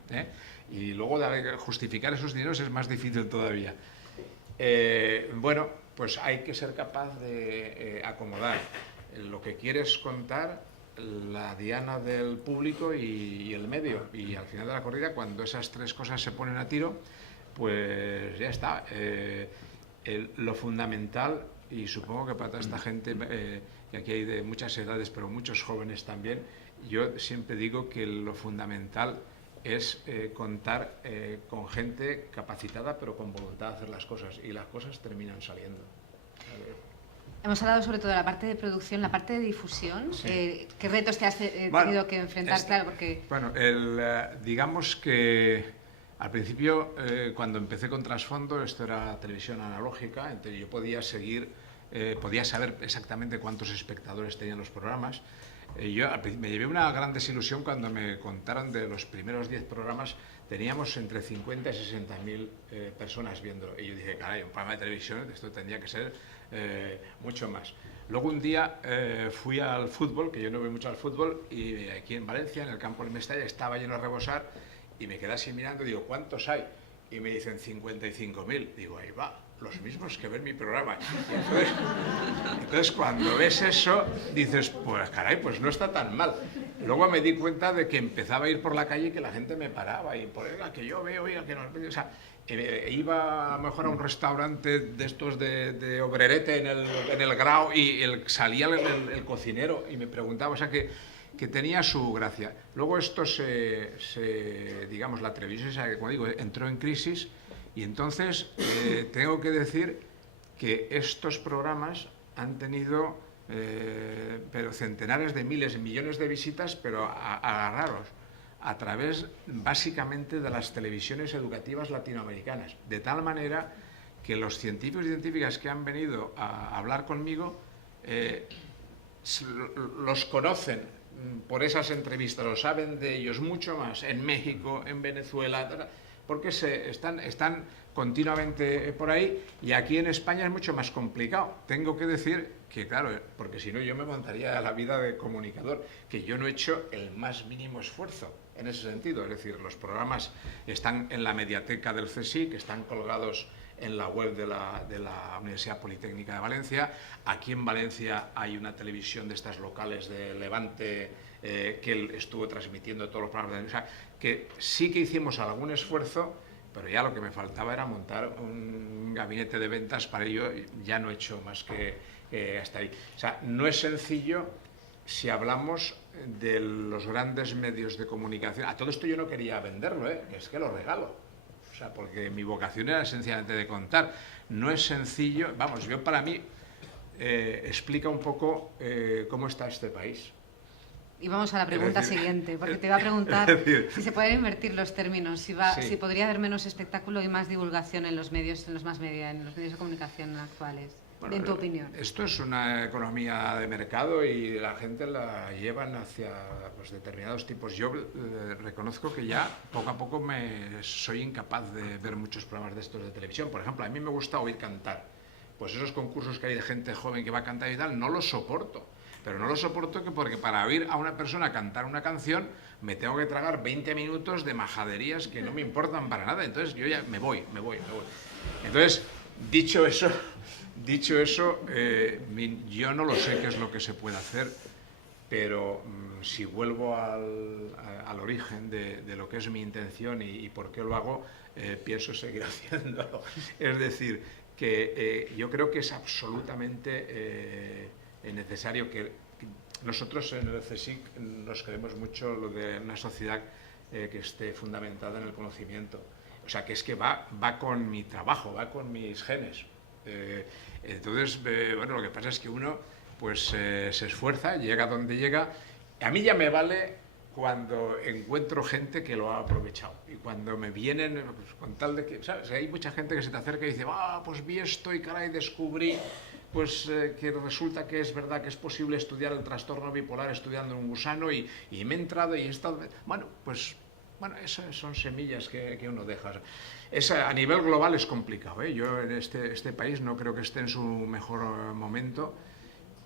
y luego de justificar esos dineros es más difícil todavía. Bueno, pues hay que ser capaz de acomodar lo que quieres contar, la diana del público y el medio, y al final de la corrida, cuando esas tres cosas se ponen a tiro, pues ya está. Lo fundamental, y supongo que para toda esta gente, que aquí hay de muchas edades pero muchos jóvenes también, yo siempre digo que lo fundamental es contar con gente capacitada pero con voluntad de hacer las cosas, y las cosas terminan saliendo. Hemos hablado sobre todo de la parte de producción, la parte de difusión. Sí. ¿Qué retos te has tenido que enfrentar? Claro, porque... Bueno, digamos que al principio, cuando empecé con Trasfondo, esto era televisión analógica, entonces yo podía saber exactamente cuántos espectadores tenían los programas. Yo me llevé una gran desilusión cuando me contaron de los primeros 10 programas, teníamos entre 50 y 60.000 personas viéndolo. Y yo dije, caray, un programa de televisión, esto tendría que ser mucho más. Luego un día fui al fútbol, que yo no voy mucho al fútbol, y aquí en Valencia, en el campo del Mestalla, estaba lleno a rebosar, y me quedé así mirando, digo, ¿cuántos hay? Y me dicen 55.000. Digo, ahí va, los mismos que ven mi programa. Y entonces cuando ves eso, dices, pues caray, pues no está tan mal. Luego me di cuenta de que empezaba a ir por la calle y que la gente me paraba, y por oiga, que yo veo, oiga, que no... O sea, iba a lo mejor a un restaurante de estos de obrerete en el Grau, y salía el cocinero y me preguntaba, o sea, que tenía su gracia. Luego esto digamos, la televisión, como digo, entró en crisis, y entonces tengo que decir que estos programas han tenido pero centenares de miles, millones de visitas, pero agarraros, a través básicamente de las televisiones educativas latinoamericanas, de tal manera que los científicos y científicas que han venido a hablar conmigo los conocen por esas entrevistas, lo saben de ellos mucho más en México, en Venezuela, porque están continuamente por ahí, y aquí en España es mucho más complicado. Tengo que decir que, claro, porque si no yo me montaría la vida de comunicador, que yo no he hecho el más mínimo esfuerzo en ese sentido. Es decir, los programas están en la mediateca del CSIC, están colgados en la web de la Universidad Politécnica de Valencia. Aquí en Valencia hay una televisión de estas locales de Levante que estuvo transmitiendo todos los programas. O sea, que sí que hicimos algún esfuerzo, pero ya lo que me faltaba era montar un gabinete de ventas. Para ello ya no he hecho más que hasta ahí. O sea, no es sencillo si hablamos de los grandes medios de comunicación. A todo esto yo no quería venderlo, es que lo regalo. O sea, porque mi vocación era sencillamente de contar. No es sencillo, vamos, yo para mí explica un poco cómo está este país. Y vamos a la pregunta siguiente, porque te iba a preguntar si se pueden invertir los términos, si podría haber menos espectáculo y más divulgación en los medios, en los medios de comunicación actuales. Bueno, en tu opinión. Esto es una economía de mercado y la gente la llevan hacia determinados tipos. Yo reconozco que ya poco a poco soy incapaz de ver muchos programas de estos de televisión. Por ejemplo, a mí me gusta oír cantar. Pues esos concursos que hay de gente joven que va a cantar y tal, no los soporto. Pero no lo soporto porque para oír a una persona cantar una canción me tengo que tragar 20 minutos de majaderías que no me importan para nada. Entonces yo ya me voy. Entonces, dicho eso, yo no lo sé qué es lo que se puede hacer, pero si vuelvo al origen de lo que es mi intención y por qué lo hago, pienso seguir haciéndolo. Es decir, que yo creo que es absolutamente necesario que nosotros en el CSIC nos creemos mucho lo de una sociedad que esté fundamentada en el conocimiento. O sea, que es que va con mi trabajo, va con mis genes. Entonces, bueno, lo que pasa es que uno pues se esfuerza, llega donde llega. A mí ya me vale cuando encuentro gente que lo ha aprovechado y cuando me vienen pues, con tal de que, ¿sabes? Hay mucha gente que se te acerca y dice, pues vi esto y caray, descubrí pues que resulta que es verdad que es posible estudiar el trastorno bipolar estudiando un gusano y me he entrado y he estado... Bueno, esas son semillas que uno deja. A nivel global es complicado, ¿eh? Yo en este país no creo que esté en su mejor momento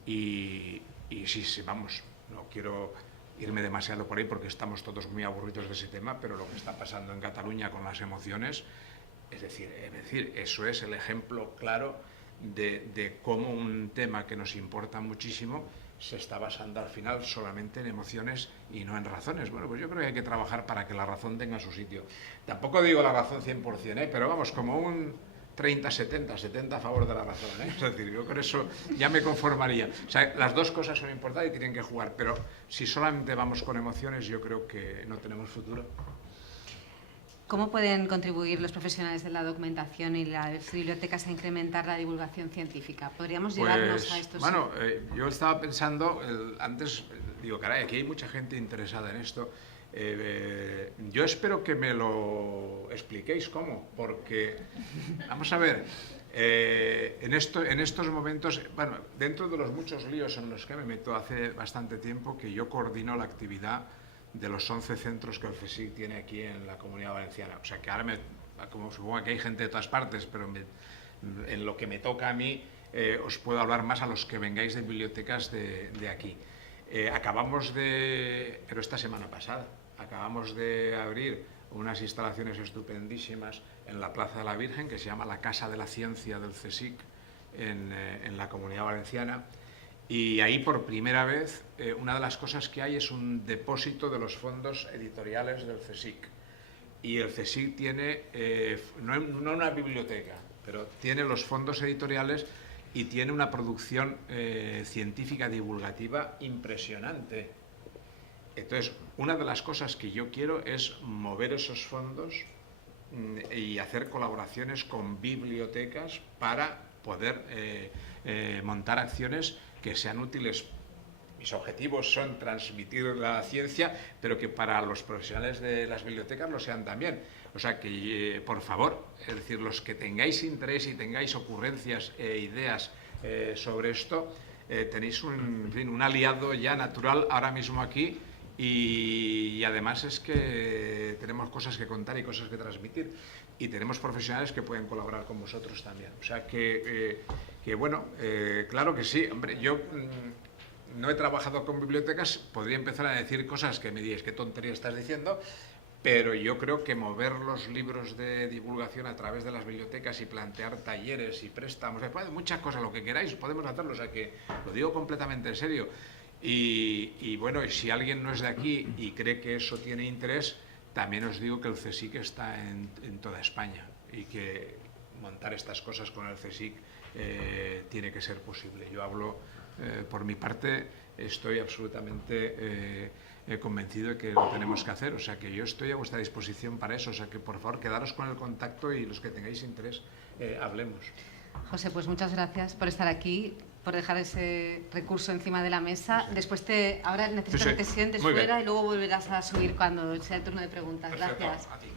y sí, vamos, no quiero irme demasiado por ahí porque estamos todos muy aburridos de ese tema, pero lo que está pasando en Cataluña con las emociones, es decir, eso es el ejemplo claro de cómo un tema que nos importa muchísimo se está basando al final solamente en emociones y no en razones. Bueno, pues yo creo que hay que trabajar para que la razón tenga su sitio. Tampoco digo la razón 100%, pero vamos, como un 30-70 a favor de la razón, Es decir, yo con eso ya me conformaría. O sea, las dos cosas son importantes y tienen que jugar, pero si solamente vamos con emociones, yo creo que no tenemos futuro. ¿Cómo pueden contribuir los profesionales de la documentación y las bibliotecas a incrementar la divulgación científica? ¿Podríamos llevarnos a estos? Bueno, yo estaba pensando, antes, digo, caray, aquí hay mucha gente interesada en esto. Yo espero que me lo expliquéis cómo, porque, vamos a ver, en estos momentos, bueno, dentro de los muchos líos en los que me meto hace bastante tiempo que yo coordino la actividad de los 11 centros que el CSIC tiene aquí en la Comunidad Valenciana. O sea, que ahora, como supongo que hay gente de todas partes, pero en lo que me toca a mí, os puedo hablar más a los que vengáis de bibliotecas de aquí. Pero esta semana pasada, acabamos de abrir unas instalaciones estupendísimas en la Plaza de la Virgen, que se llama la Casa de la Ciencia del CSIC, en la Comunidad Valenciana. Y ahí por primera vez una de las cosas que hay es un depósito de los fondos editoriales del CSIC. Y el CSIC tiene, no una biblioteca, pero tiene los fondos editoriales y tiene una producción científica divulgativa impresionante. Entonces, una de las cosas que yo quiero es mover esos fondos y hacer colaboraciones con bibliotecas para poder montar acciones que sean útiles. Mis objetivos son transmitir la ciencia, pero que para los profesionales de las bibliotecas lo sean también. O sea que, por favor, es decir, los que tengáis interés y tengáis ocurrencias e ideas sobre esto, tenéis un aliado ya natural ahora mismo aquí, y además es que tenemos cosas que contar y cosas que transmitir, y tenemos profesionales que pueden colaborar con vosotros también. O sea que bueno, claro que sí. Hombre, yo no he trabajado con bibliotecas, podría empezar a decir cosas que me digáis qué tontería estás diciendo, pero yo creo que mover los libros de divulgación a través de las bibliotecas y plantear talleres y préstamos, muchas cosas, lo que queráis, podemos hacerlo. O sea que lo digo completamente en serio. Y bueno, si alguien no es de aquí y cree que eso tiene interés, también os digo que el CSIC está en toda España, y que montar estas cosas con el CSIC tiene que ser posible. Yo hablo por mi parte, estoy absolutamente convencido de que lo tenemos que hacer. O sea que yo estoy a vuestra disposición para eso. O sea que por favor, quedaros con el contacto, y los que tengáis interés, hablemos. José, pues muchas gracias por estar aquí, por dejar ese recurso encima de la mesa. Después ahora necesito que te sientes fuera y luego volverás a subir cuando sea el turno de preguntas. Perfecto. Gracias. A ti.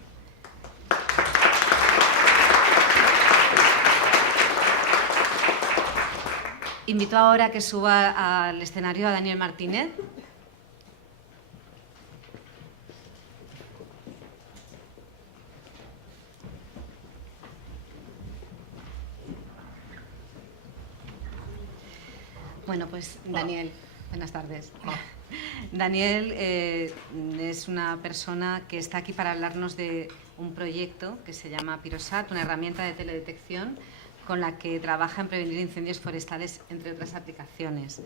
Invito ahora a que suba al escenario a Daniel Martínez. Bueno, pues Daniel, buenas tardes. Daniel es una persona que está aquí para hablarnos de un proyecto que se llama Pirosat, una herramienta de teledetección con la que trabaja en prevenir incendios forestales, entre otras aplicaciones.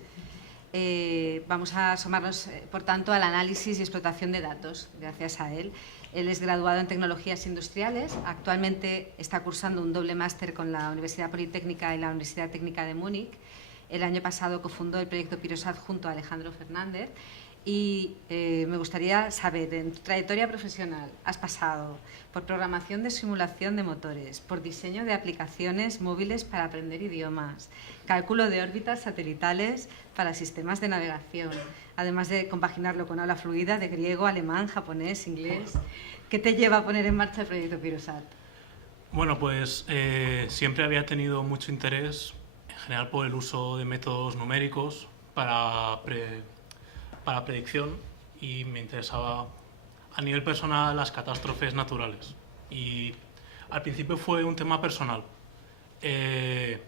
Vamos a asomarnos, por tanto, al análisis y explotación de datos, gracias a él. Él es graduado en Tecnologías Industriales, actualmente está cursando un doble máster con la Universidad Politécnica y la Universidad Técnica de Múnich. El año pasado cofundó el proyecto Pirosat junto a Alejandro Fernández, y me gustaría saber, en tu trayectoria profesional, has pasado por programación de simulación de motores, por diseño de aplicaciones móviles para aprender idiomas, cálculo de órbitas satelitales para sistemas de navegación, además de compaginarlo con habla fluida de griego, alemán, japonés, inglés. ¿Qué te lleva a poner en marcha el proyecto Pirosat? Bueno, pues siempre había tenido mucho interés, en general, por el uso de métodos numéricos para predicción, y me interesaba a nivel personal las catástrofes naturales. Y al principio fue un tema personal.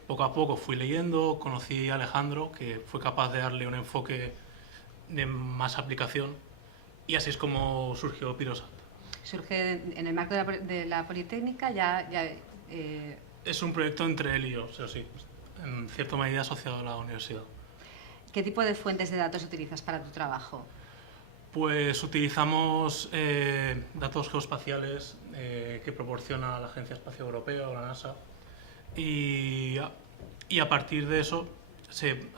Poco a poco fui leyendo, conocí a Alejandro, que fue capaz de darle un enfoque de más aplicación, y así es como surgió Pirosat. Surge en el marco de la Politécnica, Es un proyecto entre él y yo, sí, en cierta medida asociado a la universidad. ¿Qué tipo de fuentes de datos utilizas para tu trabajo? Pues utilizamos datos geoespaciales que proporciona la Agencia Espacial Europea o la NASA, y a partir de eso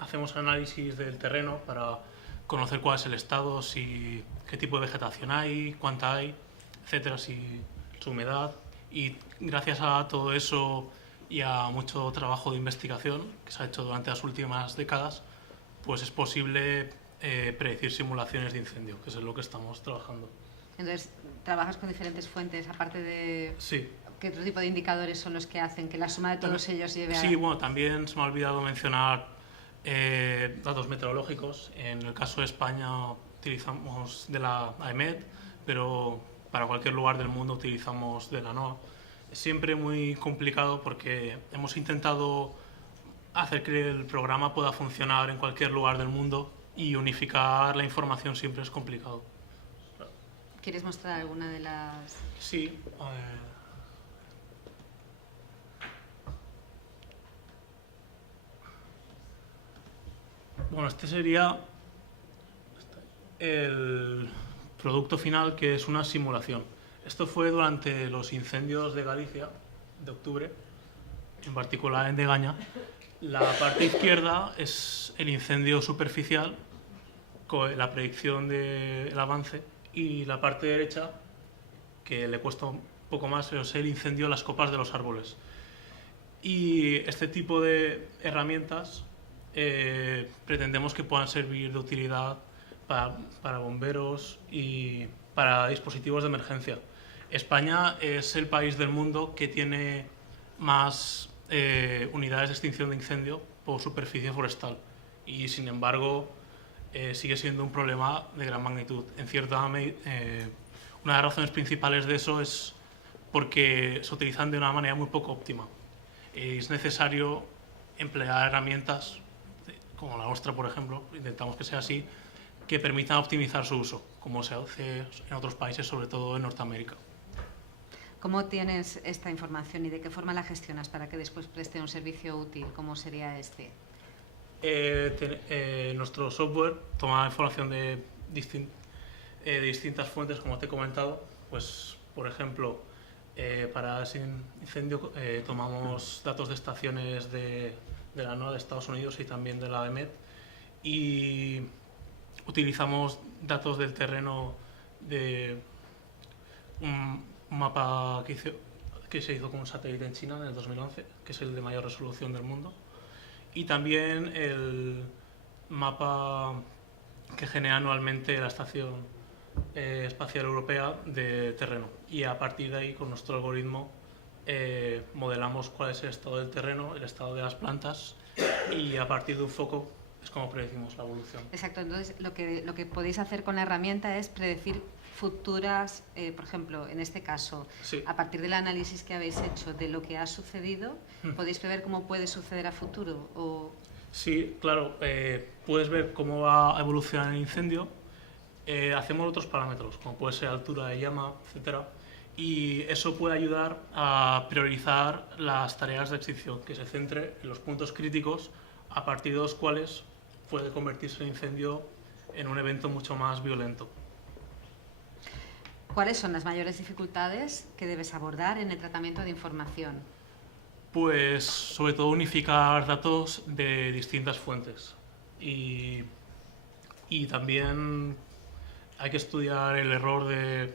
hacemos análisis del terreno para conocer cuál es el estado, qué tipo de vegetación hay, cuánta hay, etcétera, su humedad. Y gracias a todo eso y a mucho trabajo de investigación que se ha hecho durante las últimas décadas, pues es posible predecir simulaciones de incendio, que es en lo que estamos trabajando. Entonces, ¿trabajas con diferentes fuentes, aparte de...? Sí. ¿Qué otro tipo de indicadores son los que hacen que la suma de todos ellos lleve a...? Sí, bueno, también se me ha olvidado mencionar datos meteorológicos. En el caso de España utilizamos de la AEMET, pero para cualquier lugar del mundo utilizamos de la NOAA. Es siempre muy complicado porque hemos intentado hacer que el programa pueda funcionar en cualquier lugar del mundo, y unificar la información siempre es complicado. ¿Quieres mostrar alguna de las...? Sí. Bueno, este sería el producto final, que es una simulación. Esto fue durante los incendios de Galicia, de octubre, en particular en Degaña. La parte izquierda es el incendio superficial, con la predicción del avance, y la parte derecha, que le cuesta un poco más, es el incendio de las copas de los árboles. Y este tipo de herramientas pretendemos que puedan servir de utilidad para bomberos y para dispositivos de emergencia. España es el país del mundo que tiene más unidades de extinción de incendio por superficie forestal y, sin embargo, sigue siendo un problema de gran magnitud. En cierta medida, una de las razones principales de eso es porque se utilizan de una manera muy poco óptima. Es necesario emplear herramientas como la nuestra, por ejemplo, intentamos que sea así, que permitan optimizar su uso, como se hace en otros países, sobre todo en Norteamérica. ¿Cómo tienes esta información y de qué forma la gestionas para que después preste un servicio útil? ¿Cómo sería este? Nuestro software toma información de distintas fuentes, como te he comentado. Pues, por ejemplo, para ese incendio tomamos datos de estaciones de la NOAA de Estados Unidos y también de la EMET, y utilizamos datos del terreno de un mapa que se hizo con un satélite en China en el 2011, que es el de mayor resolución del mundo, y también el mapa que genera anualmente la Estación Espacial Europea de terreno. Y a partir de ahí, con nuestro algoritmo, modelamos cuál es el estado del terreno, el estado de las plantas, y a partir de un foco es como predecimos la evolución. Exacto, entonces lo que podéis hacer con la herramienta es predecir futuras, por ejemplo, en este caso, sí, a partir del análisis que habéis hecho de lo que ha sucedido, ¿podéis prever cómo puede suceder a futuro? O... Sí, claro, puedes ver cómo va a evolucionar el incendio. Hacemos otros parámetros, como puede ser altura de llama, etcétera, y eso puede ayudar a priorizar las tareas de extinción, que se centre en los puntos críticos a partir de los cuales puede convertirse el incendio en un evento mucho más violento. ¿Cuáles son las mayores dificultades que debes abordar en el tratamiento de información? Pues sobre todo unificar datos de distintas fuentes y también hay que estudiar el error de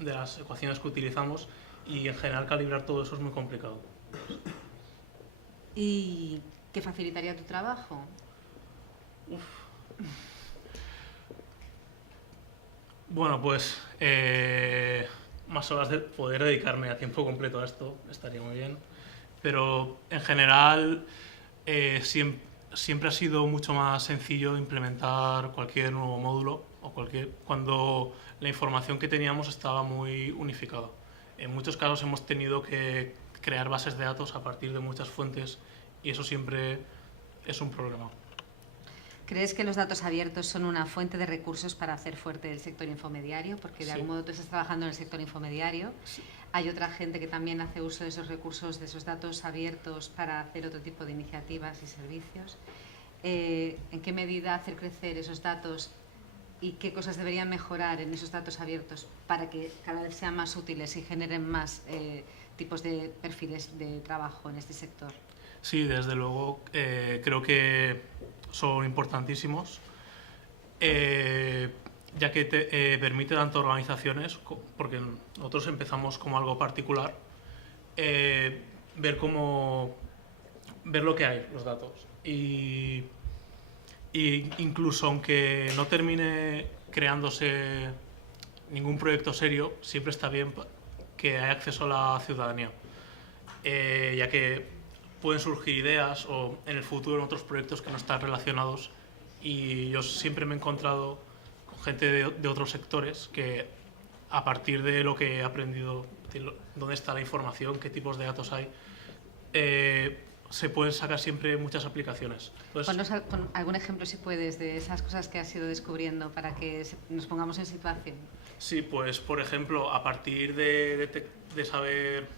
las ecuaciones que utilizamos, y en general calibrar todo eso es muy complicado. ¿Y qué facilitaría tu trabajo? Bueno, pues más horas de poder dedicarme a tiempo completo a esto estaría muy bien, pero en general siempre ha sido mucho más sencillo implementar cualquier nuevo módulo o cuando la información que teníamos estaba muy unificada. En muchos casos hemos tenido que crear bases de datos a partir de muchas fuentes y eso siempre es un problema. ¿Crees que los datos abiertos son una fuente de recursos para hacer fuerte el sector infomediario? Porque de algún modo tú estás trabajando en el sector infomediario. Sí. Hay otra gente que también hace uso de esos recursos, de esos datos abiertos para hacer otro tipo de iniciativas y servicios. ¿En qué medida hacer crecer esos datos y qué cosas deberían mejorar en esos datos abiertos para que cada vez sean más útiles y generen más tipos de perfiles de trabajo en este sector? Sí, desde luego creo que son importantísimos, ya que permite tanto a organizaciones, porque nosotros empezamos como algo particular, ver lo que hay, los datos. Y incluso aunque no termine creándose ningún proyecto serio, siempre está bien que haya acceso a la ciudadanía, ya que pueden surgir ideas o en el futuro en otros proyectos que no están relacionados, y yo siempre me he encontrado con gente de otros sectores que a partir de lo que he aprendido, de dónde está la información, qué tipos de datos hay, se pueden sacar siempre muchas aplicaciones. Ponnos algún ejemplo, si puedes, de esas cosas que has ido descubriendo para que nos pongamos en situación. Sí, pues por ejemplo, a partir de saber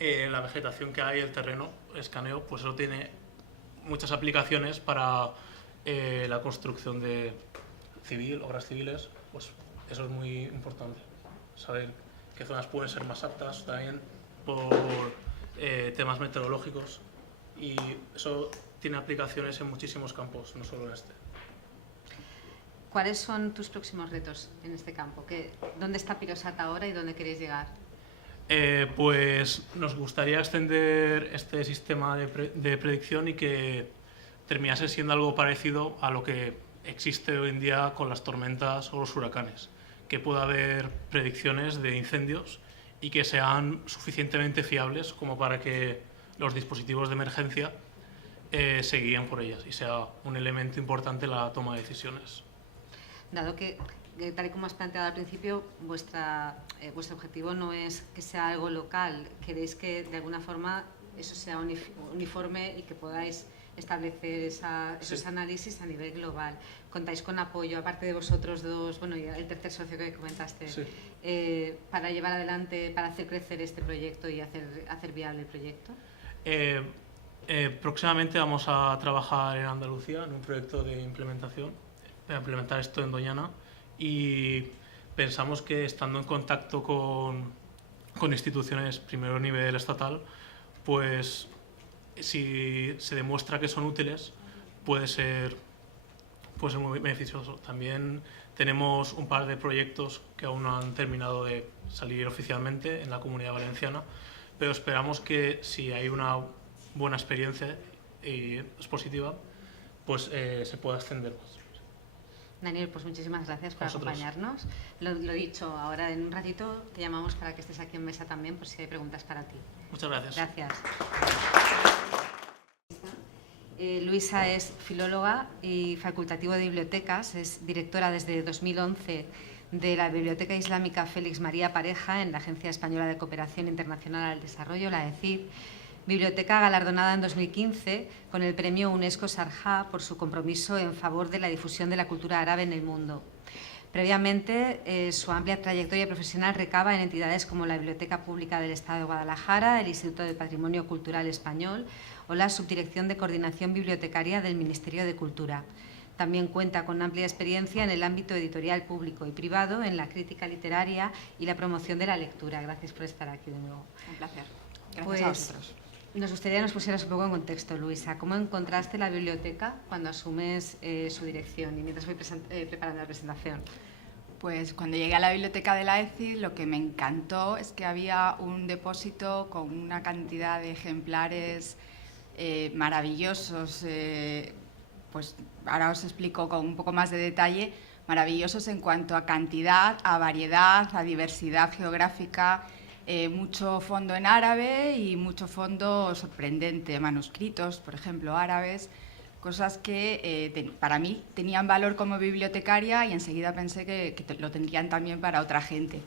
la vegetación que hay, el terreno, escaneo, pues eso tiene muchas aplicaciones para la construcción de obras civiles. Pues eso es muy importante, saber qué zonas pueden ser más aptas, también por temas meteorológicos, y eso tiene aplicaciones en muchísimos campos, no solo en este. ¿Cuáles son tus próximos retos en este campo? ¿Dónde está Pirosat ahora y dónde queréis llegar? Pues nos gustaría extender este sistema de predicción y que terminase siendo algo parecido a lo que existe hoy en día con las tormentas o los huracanes, que pueda haber predicciones de incendios y que sean suficientemente fiables como para que los dispositivos de emergencia se guíen por ellas y sea un elemento importante en la toma de decisiones. Dado que, tal y como has planteado al principio, vuestro objetivo no es que sea algo local, queréis que de alguna forma eso sea uniforme y que podáis establecer esos análisis a nivel global. ¿Contáis con apoyo, aparte de vosotros dos, bueno, y el tercer socio que comentaste, para llevar adelante, para hacer crecer este proyecto y hacer viable el proyecto? Próximamente vamos a trabajar en Andalucía en un proyecto de implementación, para implementar esto en Doñana, y pensamos que estando en contacto con instituciones, primero a nivel estatal, pues si se demuestra que son útiles, puede ser muy beneficioso. También tenemos un par de proyectos que aún no han terminado de salir oficialmente en la Comunidad Valenciana, pero esperamos que si hay una buena experiencia y es positiva, pues se pueda extender más. Daniel, pues muchísimas gracias por acompañarnos. Lo dicho, ahora en un ratito te llamamos para que estés aquí en mesa también, por si hay preguntas para ti. Muchas gracias. Gracias. Luisa es filóloga y facultativo de bibliotecas, es directora desde 2011 de la Biblioteca Islámica Félix María Pareja en la Agencia Española de Cooperación Internacional al Desarrollo, la AECID, biblioteca galardonada en 2015 con el premio UNESCO Sharjah por su compromiso en favor de la difusión de la cultura árabe en el mundo. Previamente, su amplia trayectoria profesional recaba en entidades como la Biblioteca Pública del Estado de Guadalajara, el Instituto de Patrimonio Cultural Español o la Subdirección de Coordinación Bibliotecaria del Ministerio de Cultura. También cuenta con amplia experiencia en el ámbito editorial público y privado, en la crítica literaria y la promoción de la lectura. Gracias por estar aquí de nuevo. Un placer. Gracias pues, a vosotros. Nos gustaría que nos pusieras un poco en contexto, Luisa. ¿Cómo encontraste la biblioteca cuando asumes su dirección y mientras voy preparando la presentación? Pues cuando llegué a la biblioteca de la ECID, lo que me encantó es que había un depósito con una cantidad de ejemplares maravillosos, pues ahora os explico con un poco más de detalle, maravillosos en cuanto a cantidad, a variedad, a diversidad geográfica, mucho fondo en árabe y mucho fondo sorprendente, manuscritos, por ejemplo, árabes, cosas que para mí tenían valor como bibliotecaria y enseguida pensé que lo tendrían también para otra gente.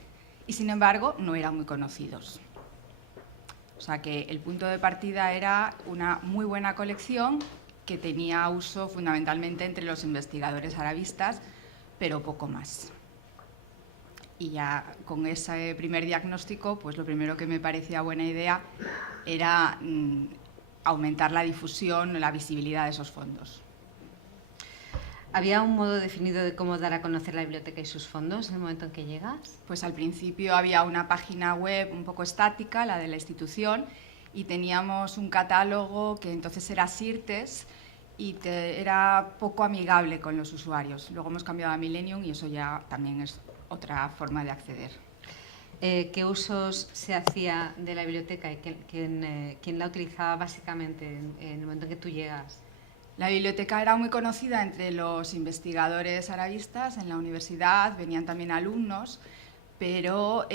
Y sin embargo, no eran muy conocidos. O sea que el punto de partida era una muy buena colección que tenía uso fundamentalmente entre los investigadores arabistas, pero poco más. Y ya con ese primer diagnóstico, pues lo primero que me parecía buena idea era aumentar la difusión, la visibilidad de esos fondos. ¿Había un modo definido de cómo dar a conocer la biblioteca y sus fondos en el momento en que llegas? Pues al principio había una página web un poco estática, la de la institución, y teníamos un catálogo que entonces era SIRTES y era poco amigable con los usuarios. Luego hemos cambiado a Millennium y eso ya también es otra forma de acceder. ¿Qué usos se hacía de la biblioteca y quién la utilizaba básicamente en el momento en que tú llegas? La biblioteca era muy conocida entre los investigadores arabistas en la universidad, venían también alumnos, pero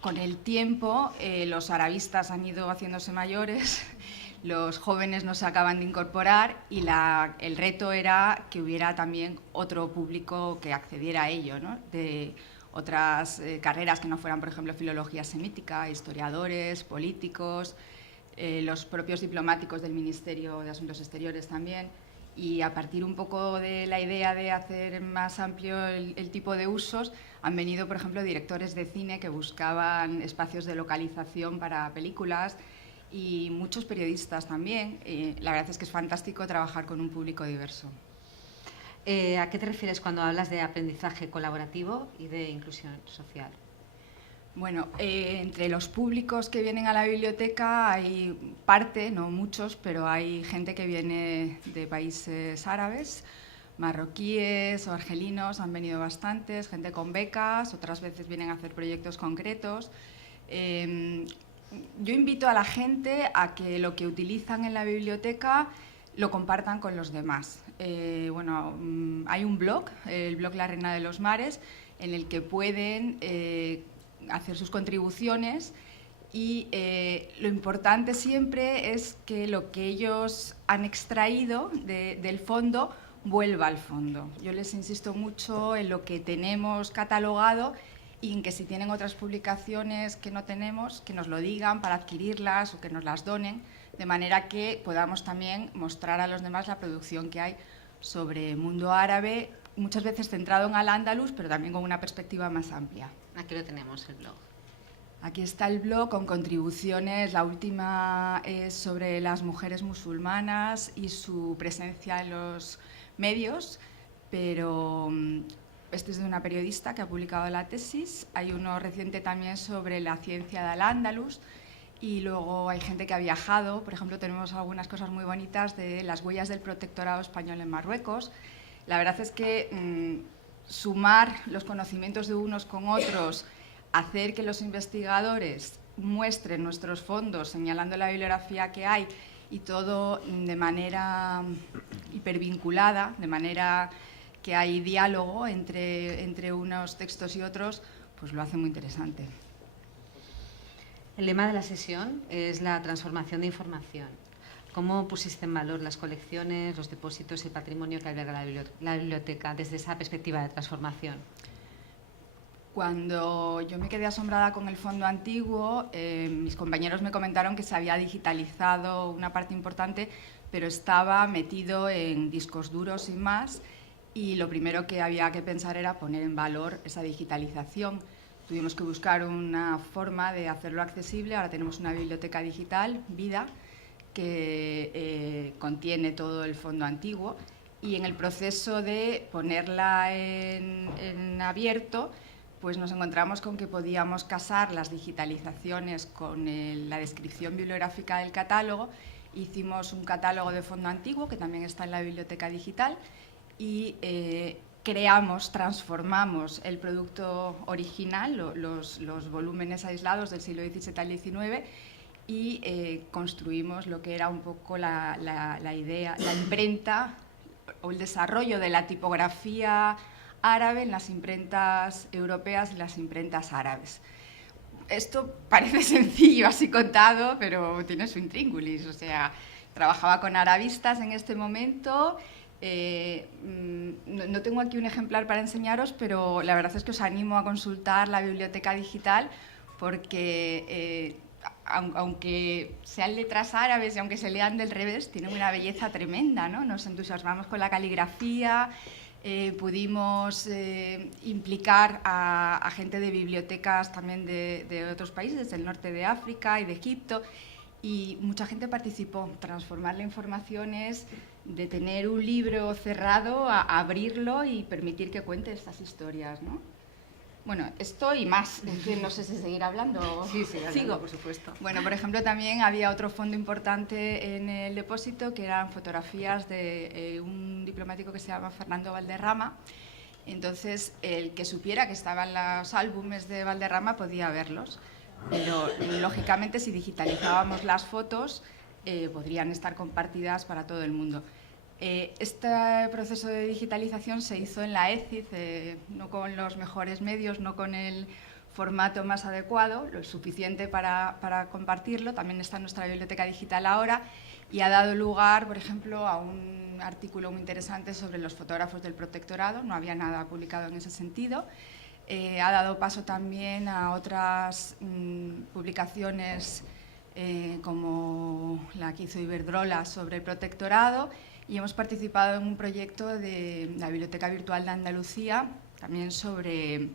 con el tiempo los arabistas han ido haciéndose mayores, los jóvenes no se acaban de incorporar y el reto era que hubiera también otro público que accediera a ello, ¿no? De otras carreras que no fueran, por ejemplo, filología semítica, historiadores, políticos, los propios diplomáticos del Ministerio de Asuntos Exteriores también, y a partir un poco de la idea de hacer más amplio el tipo de usos, han venido, por ejemplo, directores de cine que buscaban espacios de localización para películas y muchos periodistas también. La verdad es que es fantástico trabajar con un público diverso. ¿A qué te refieres cuando hablas de aprendizaje colaborativo y de inclusión social? Bueno, entre los públicos que vienen a la biblioteca hay parte, no muchos, pero hay gente que viene de países árabes, marroquíes o argelinos, han venido bastantes, gente con becas, otras veces vienen a hacer proyectos concretos. Yo invito a la gente a que lo que utilizan en la biblioteca lo compartan con los demás. Bueno, hay un blog, el blog La Reina de los Mares, en el que pueden hacer sus contribuciones y lo importante siempre es que lo que ellos han extraído del fondo vuelva al fondo. Yo les insisto mucho en lo que tenemos catalogado y en que si tienen otras publicaciones que no tenemos, que nos lo digan para adquirirlas o que nos las donen, de manera que podamos también mostrar a los demás la producción que hay sobre mundo árabe, muchas veces centrado en Al-Ándalus, pero también con una perspectiva más amplia. Aquí lo tenemos, el blog. Aquí está el blog con contribuciones. La última es sobre las mujeres musulmanas y su presencia en los medios, pero este es de una periodista que ha publicado la tesis. Hay uno reciente también sobre la ciencia de Al-Ándalus y luego hay gente que ha viajado. Por ejemplo, tenemos algunas cosas muy bonitas de las huellas del protectorado español en Marruecos. La verdad es que sumar los conocimientos de unos con otros, hacer que los investigadores muestren nuestros fondos señalando la bibliografía que hay y todo de manera hipervinculada, de manera que hay diálogo entre unos textos y otros, pues lo hace muy interesante. El lema de la sesión es la transformación de información. ¿Cómo pusiste en valor las colecciones, los depósitos y el patrimonio que alberga la biblioteca desde esa perspectiva de transformación? Cuando yo me quedé asombrada con el fondo antiguo, mis compañeros me comentaron que se había digitalizado una parte importante, pero estaba metido en discos duros y más, y lo primero que había que pensar era poner en valor esa digitalización. Tuvimos que buscar una forma de hacerlo accesible. Ahora tenemos una biblioteca digital, Vida, que contiene todo el fondo antiguo, y en el proceso de ponerla en abierto, pues nos encontramos con que podíamos casar las digitalizaciones con la descripción bibliográfica del catálogo. Hicimos un catálogo de fondo antiguo que también está en la biblioteca digital y transformamos el producto original, los volúmenes aislados del siglo XVII al XIX, y construimos lo que era un poco la idea, la imprenta o el desarrollo de la tipografía árabe en las imprentas europeas y las imprentas árabes. Esto parece sencillo así contado, pero tiene su intríngulis. O sea, trabajaba con arabistas en este momento. No tengo aquí un ejemplar para enseñaros, pero la verdad es que os animo a consultar la biblioteca digital porque aunque sean letras árabes y aunque se lean del revés, tienen una belleza tremenda, ¿no? Nos entusiasmamos con la caligrafía. Pudimos implicar a gente de bibliotecas también de otros países, del norte de África y de Egipto, y mucha gente participó. Transformar la información es de tener un libro cerrado a abrirlo y permitir que cuente estas historias, ¿no? Bueno, esto y más, es que no sé si seguir hablando. Sí, sigo, por supuesto. Bueno, por ejemplo, también había otro fondo importante en el depósito que eran fotografías de un diplomático que se llama Fernando Valderrama. Entonces, el que supiera que estaban los álbumes de Valderrama podía verlos, pero lógicamente si digitalizábamos las fotos podrían estar compartidas para todo el mundo. Este proceso de digitalización se hizo en la ECID, no con los mejores medios, no con el formato más adecuado, lo suficiente para compartirlo. También está en nuestra biblioteca digital ahora y ha dado lugar, por ejemplo, a un artículo muy interesante sobre los fotógrafos del protectorado. No había nada publicado en ese sentido. Ha dado paso también a otras publicaciones como la que hizo Iberdrola sobre el protectorado, y hemos participado en un proyecto de la Biblioteca Virtual de Andalucía, también sobre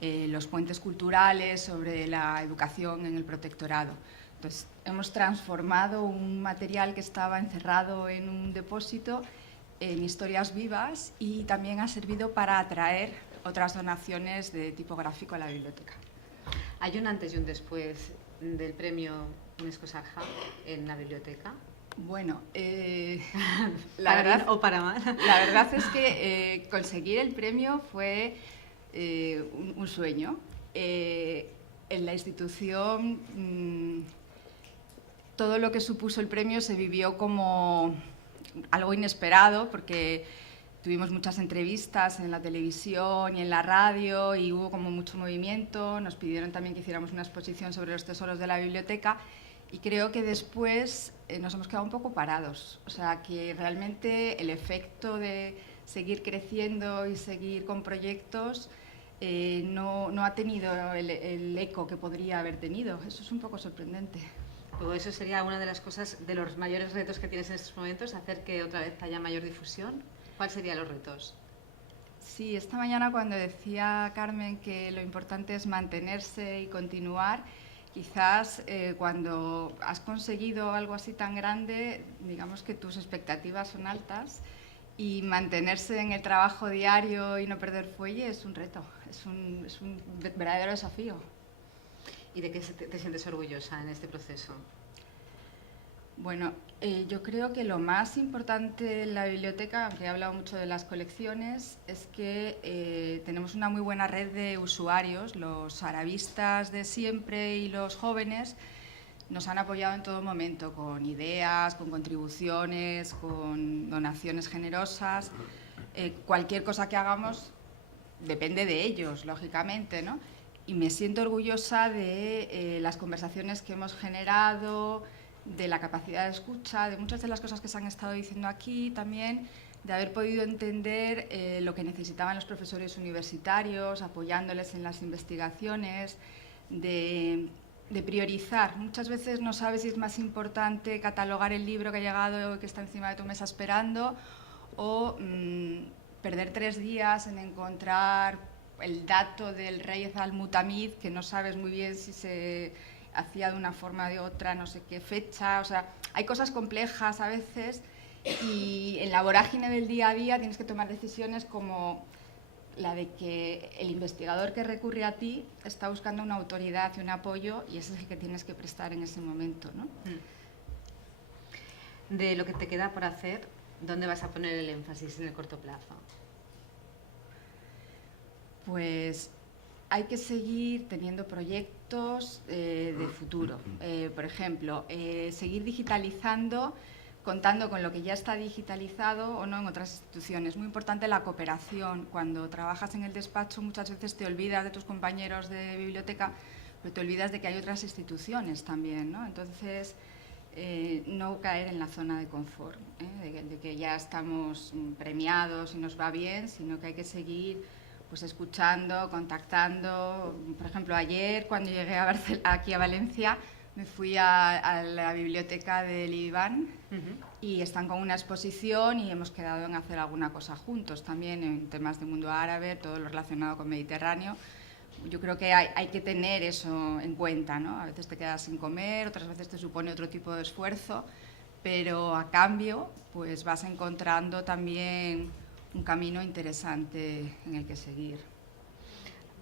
los puentes culturales, sobre la educación en el protectorado. Entonces, hemos transformado un material que estaba encerrado en un depósito en historias vivas, y también ha servido para atraer otras donaciones de tipo gráfico a la biblioteca. ¿Hay un antes y un después del premio UNESCO Sharjah en la biblioteca? Bueno, la verdad, o para mal. La verdad es que conseguir el premio fue un sueño. En la institución todo lo que supuso el premio se vivió como algo inesperado, porque tuvimos muchas entrevistas en la televisión y en la radio y hubo como mucho movimiento. Nos pidieron también que hiciéramos una exposición sobre los tesoros de la biblioteca y creo que después nos hemos quedado un poco parados. O sea, que realmente el efecto de seguir creciendo y seguir con proyectos no ha tenido el eco que podría haber tenido. Eso es un poco sorprendente. Pues eso sería una de las cosas, de los mayores retos que tienes en estos momentos, hacer que otra vez haya mayor difusión. ¿Cuáles serían los retos? Sí, esta mañana cuando decía Carmen que lo importante es mantenerse y continuar, quizás cuando has conseguido algo así tan grande, digamos que tus expectativas son altas y mantenerse en el trabajo diario y no perder fuelle es un reto, es un verdadero desafío. ¿Y de qué te sientes orgullosa en este proceso? Bueno, yo creo que lo más importante en la biblioteca, aunque he hablado mucho de las colecciones, es que tenemos una muy buena red de usuarios. Los arabistas de siempre y los jóvenes nos han apoyado en todo momento, con ideas, con contribuciones, con donaciones generosas. Cualquier cosa que hagamos depende de ellos, lógicamente, ¿no? Y me siento orgullosa de las conversaciones que hemos generado, de la capacidad de escucha, de muchas de las cosas que se han estado diciendo aquí también, de haber podido entender lo que necesitaban los profesores universitarios, apoyándoles en las investigaciones, de priorizar. Muchas veces no sabes si es más importante catalogar el libro que ha llegado y que está encima de tu mesa esperando o perder 3 días en encontrar el dato del rey Al-Mutamid, que no sabes muy bien si se hacía de una forma o de otra, no sé qué fecha. O sea, hay cosas complejas a veces y en la vorágine del día a día tienes que tomar decisiones como la de que el investigador que recurre a ti está buscando una autoridad y un apoyo y ese es el que tienes que prestar en ese momento, ¿no? De lo que te queda por hacer, ¿dónde vas a poner el énfasis en el corto plazo? Pues hay que seguir teniendo proyectos de futuro. Por ejemplo, seguir digitalizando, contando con lo que ya está digitalizado o no en otras instituciones. Muy importante la cooperación. Cuando trabajas en el despacho muchas veces te olvidas de tus compañeros de biblioteca, pero te olvidas de que hay otras instituciones también, ¿no? Entonces, no caer en la zona de confort, de que ya estamos premiados y nos va bien, sino que hay que seguir pues escuchando, contactando. Por ejemplo, ayer cuando llegué aquí a Valencia me fui a la biblioteca del IBAN y están con una exposición y hemos quedado en hacer alguna cosa juntos también en temas de mundo árabe, todo lo relacionado con Mediterráneo. Yo creo que hay que tener eso en cuenta, ¿no? A veces te quedas sin comer, otras veces te supone otro tipo de esfuerzo, pero a cambio pues vas encontrando también un camino interesante en el que seguir.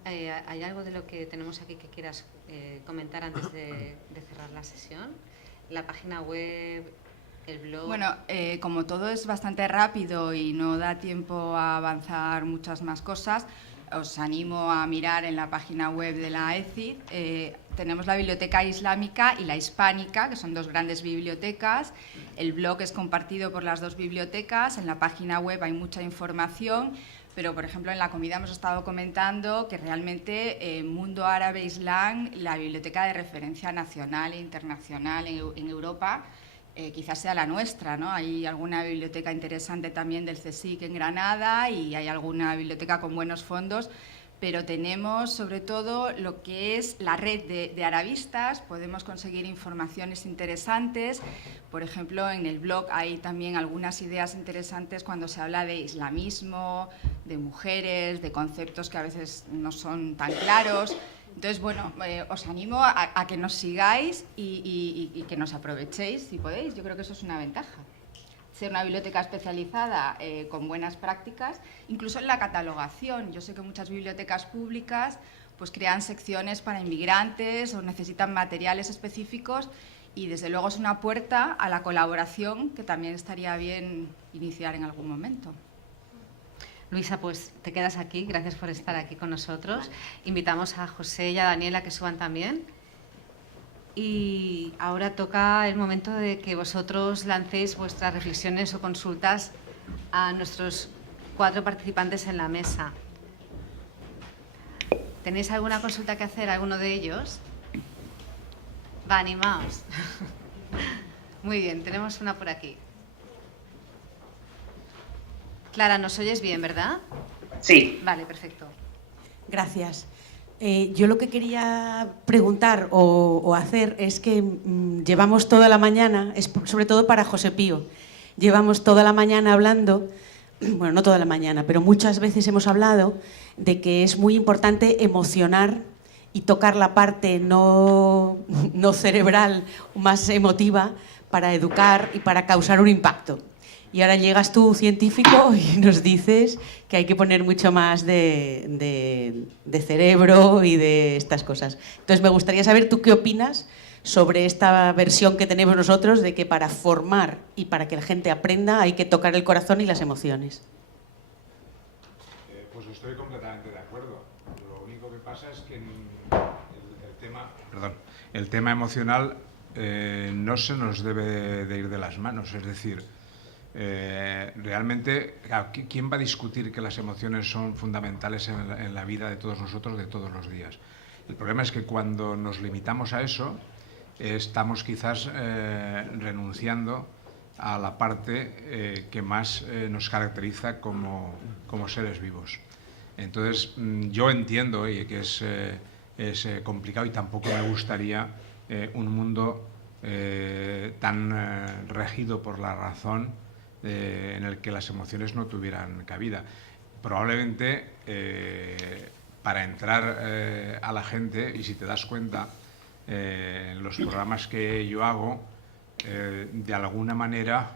¿Hay algo de lo que tenemos aquí que quieras comentar antes de cerrar la sesión? La página web, el blog... Bueno, como todo es bastante rápido y no da tiempo a avanzar muchas más cosas, os animo a mirar en la página web de la ECID. Tenemos la Biblioteca Islámica y la Hispánica, que son 2 grandes bibliotecas. El blog es compartido por las 2 bibliotecas. En la página web hay mucha información, pero, por ejemplo, en la comida hemos estado comentando que realmente Mundo Árabe Islam, la biblioteca de referencia nacional e internacional en Europa, quizás sea la nuestra, ¿no? Hay alguna biblioteca interesante también del CSIC en Granada y hay alguna biblioteca con buenos fondos, pero tenemos sobre todo lo que es la red de arabistas. Podemos conseguir informaciones interesantes. Por ejemplo, en el blog hay también algunas ideas interesantes cuando se habla de islamismo, de mujeres, de conceptos que a veces no son tan claros. Entonces, bueno, os animo a que nos sigáis y que nos aprovechéis si podéis. Yo creo que eso es una ventaja. Ser una biblioteca especializada con buenas prácticas, incluso en la catalogación. Yo sé que muchas bibliotecas públicas pues crean secciones para inmigrantes o necesitan materiales específicos y desde luego es una puerta a la colaboración que también estaría bien iniciar en algún momento. Luisa, pues te quedas aquí. Gracias por estar aquí con nosotros. Invitamos a José y a Daniela que suban también. y ahora toca el momento de que vosotros lancéis vuestras reflexiones o consultas a nuestros 4 participantes en la mesa. ¿Tenéis alguna consulta que hacer a alguno de ellos? Va, animaos. Muy bien, tenemos una por aquí. Clara, ¿nos oyes bien, verdad? Sí. Vale, perfecto. Gracias. Yo lo que quería preguntar o hacer es que llevamos toda la mañana, sobre todo para José Pío, llevamos toda la mañana hablando, bueno, no toda la mañana, pero muchas veces hemos hablado de que es muy importante emocionar y tocar la parte no cerebral, más emotiva, para educar y para causar un impacto. Y ahora llegas tú, científico, y nos dices que hay que poner mucho más de cerebro y de estas cosas. Entonces me gustaría saber tú qué opinas sobre esta versión que tenemos nosotros de que para formar y para que la gente aprenda hay que tocar el corazón y las emociones. Pues estoy completamente de acuerdo. Lo único que pasa es que el tema emocional no se nos debe de ir de las manos, es decir, realmente, ¿quién va a discutir que las emociones son fundamentales en la vida de todos nosotros de todos los días? El problema es que cuando nos limitamos a eso, estamos quizás renunciando a la parte que más nos caracteriza como seres vivos. Entonces, yo entiendo que es complicado y tampoco me gustaría un mundo tan regido por la razón en el que las emociones no tuvieran cabida. Probablemente para entrar a la gente, y si te das cuenta, en los programas que yo hago, de alguna manera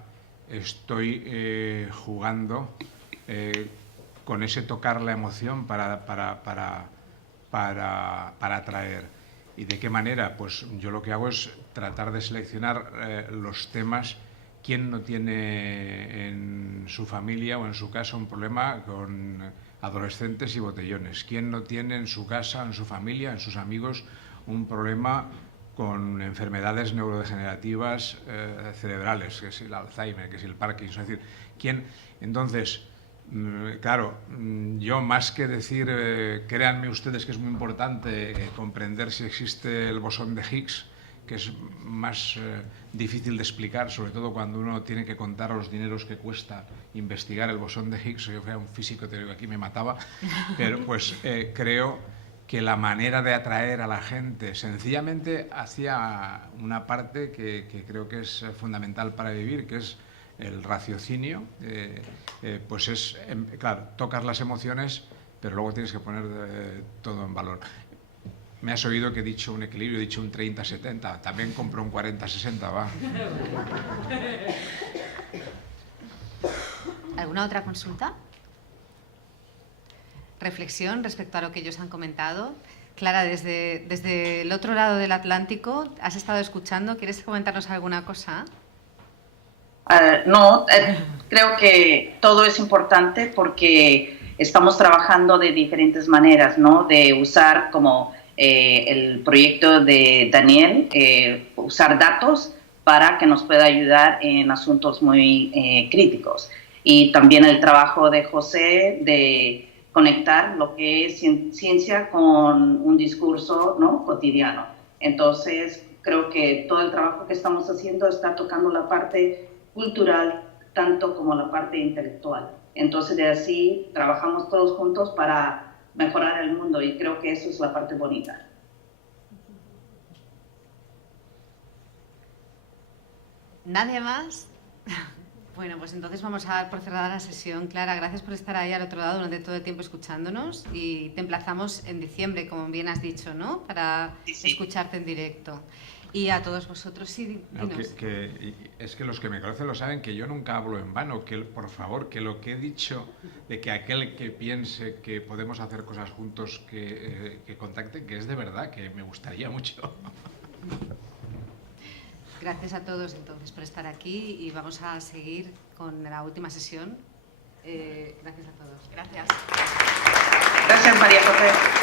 estoy jugando con ese tocar la emoción para atraer. ¿Y de qué manera? Pues yo lo que hago es tratar de seleccionar los temas. ¿Quién no tiene en su familia o en su casa un problema con adolescentes y botellones? ¿Quién no tiene en su casa, en su familia, en sus amigos un problema con enfermedades neurodegenerativas cerebrales, que es el Alzheimer, que es el Parkinson? Es decir, ¿quién? Entonces, claro, yo más que decir, créanme ustedes que es muy importante comprender si existe el bosón de Higgs, que es más difícil de explicar, sobre todo cuando uno tiene que contar los dineros que cuesta investigar el bosón de Higgs. Yo fui a un físico teórico aquí, me mataba, pero pues creo que la manera de atraer a la gente sencillamente hacia una parte que creo que es fundamental para vivir, que es el raciocinio, pues es, claro, tocas las emociones, pero luego tienes que poner todo en valor. Me has oído que he dicho un equilibrio, he dicho un 30-70, también compro un 40-60, va. ¿Alguna otra consulta? ¿Reflexión respecto a lo que ellos han comentado? Clara, desde el otro lado del Atlántico, ¿has estado escuchando? ¿Quieres comentarnos alguna cosa? No, creo que todo es importante porque estamos trabajando de diferentes maneras, ¿no? De usar como el proyecto de Daniel, usar datos para que nos pueda ayudar en asuntos muy críticos. Y también el trabajo de José de conectar lo que es ciencia con un discurso, ¿no?, cotidiano. Entonces, creo que todo el trabajo que estamos haciendo está tocando la parte cultural tanto como la parte intelectual. Entonces, de así trabajamos todos juntos para mejorar el mundo y creo que eso es la parte bonita. ¿Nadie más? Bueno, pues entonces vamos a dar por cerrada la sesión. Clara, gracias por estar ahí al otro lado durante todo el tiempo escuchándonos y te emplazamos en diciembre, como bien has dicho, ¿no?, para escucharte en directo. Y a todos vosotros, sí, dinos. Es que los que me conocen lo saben, que yo nunca hablo en vano, que por favor, que lo que he dicho de que aquel que piense que podemos hacer cosas juntos, que contacte, que es de verdad, que me gustaría mucho. Gracias a todos entonces por estar aquí y vamos a seguir con la última sesión. Gracias a todos. Gracias. Gracias, María José.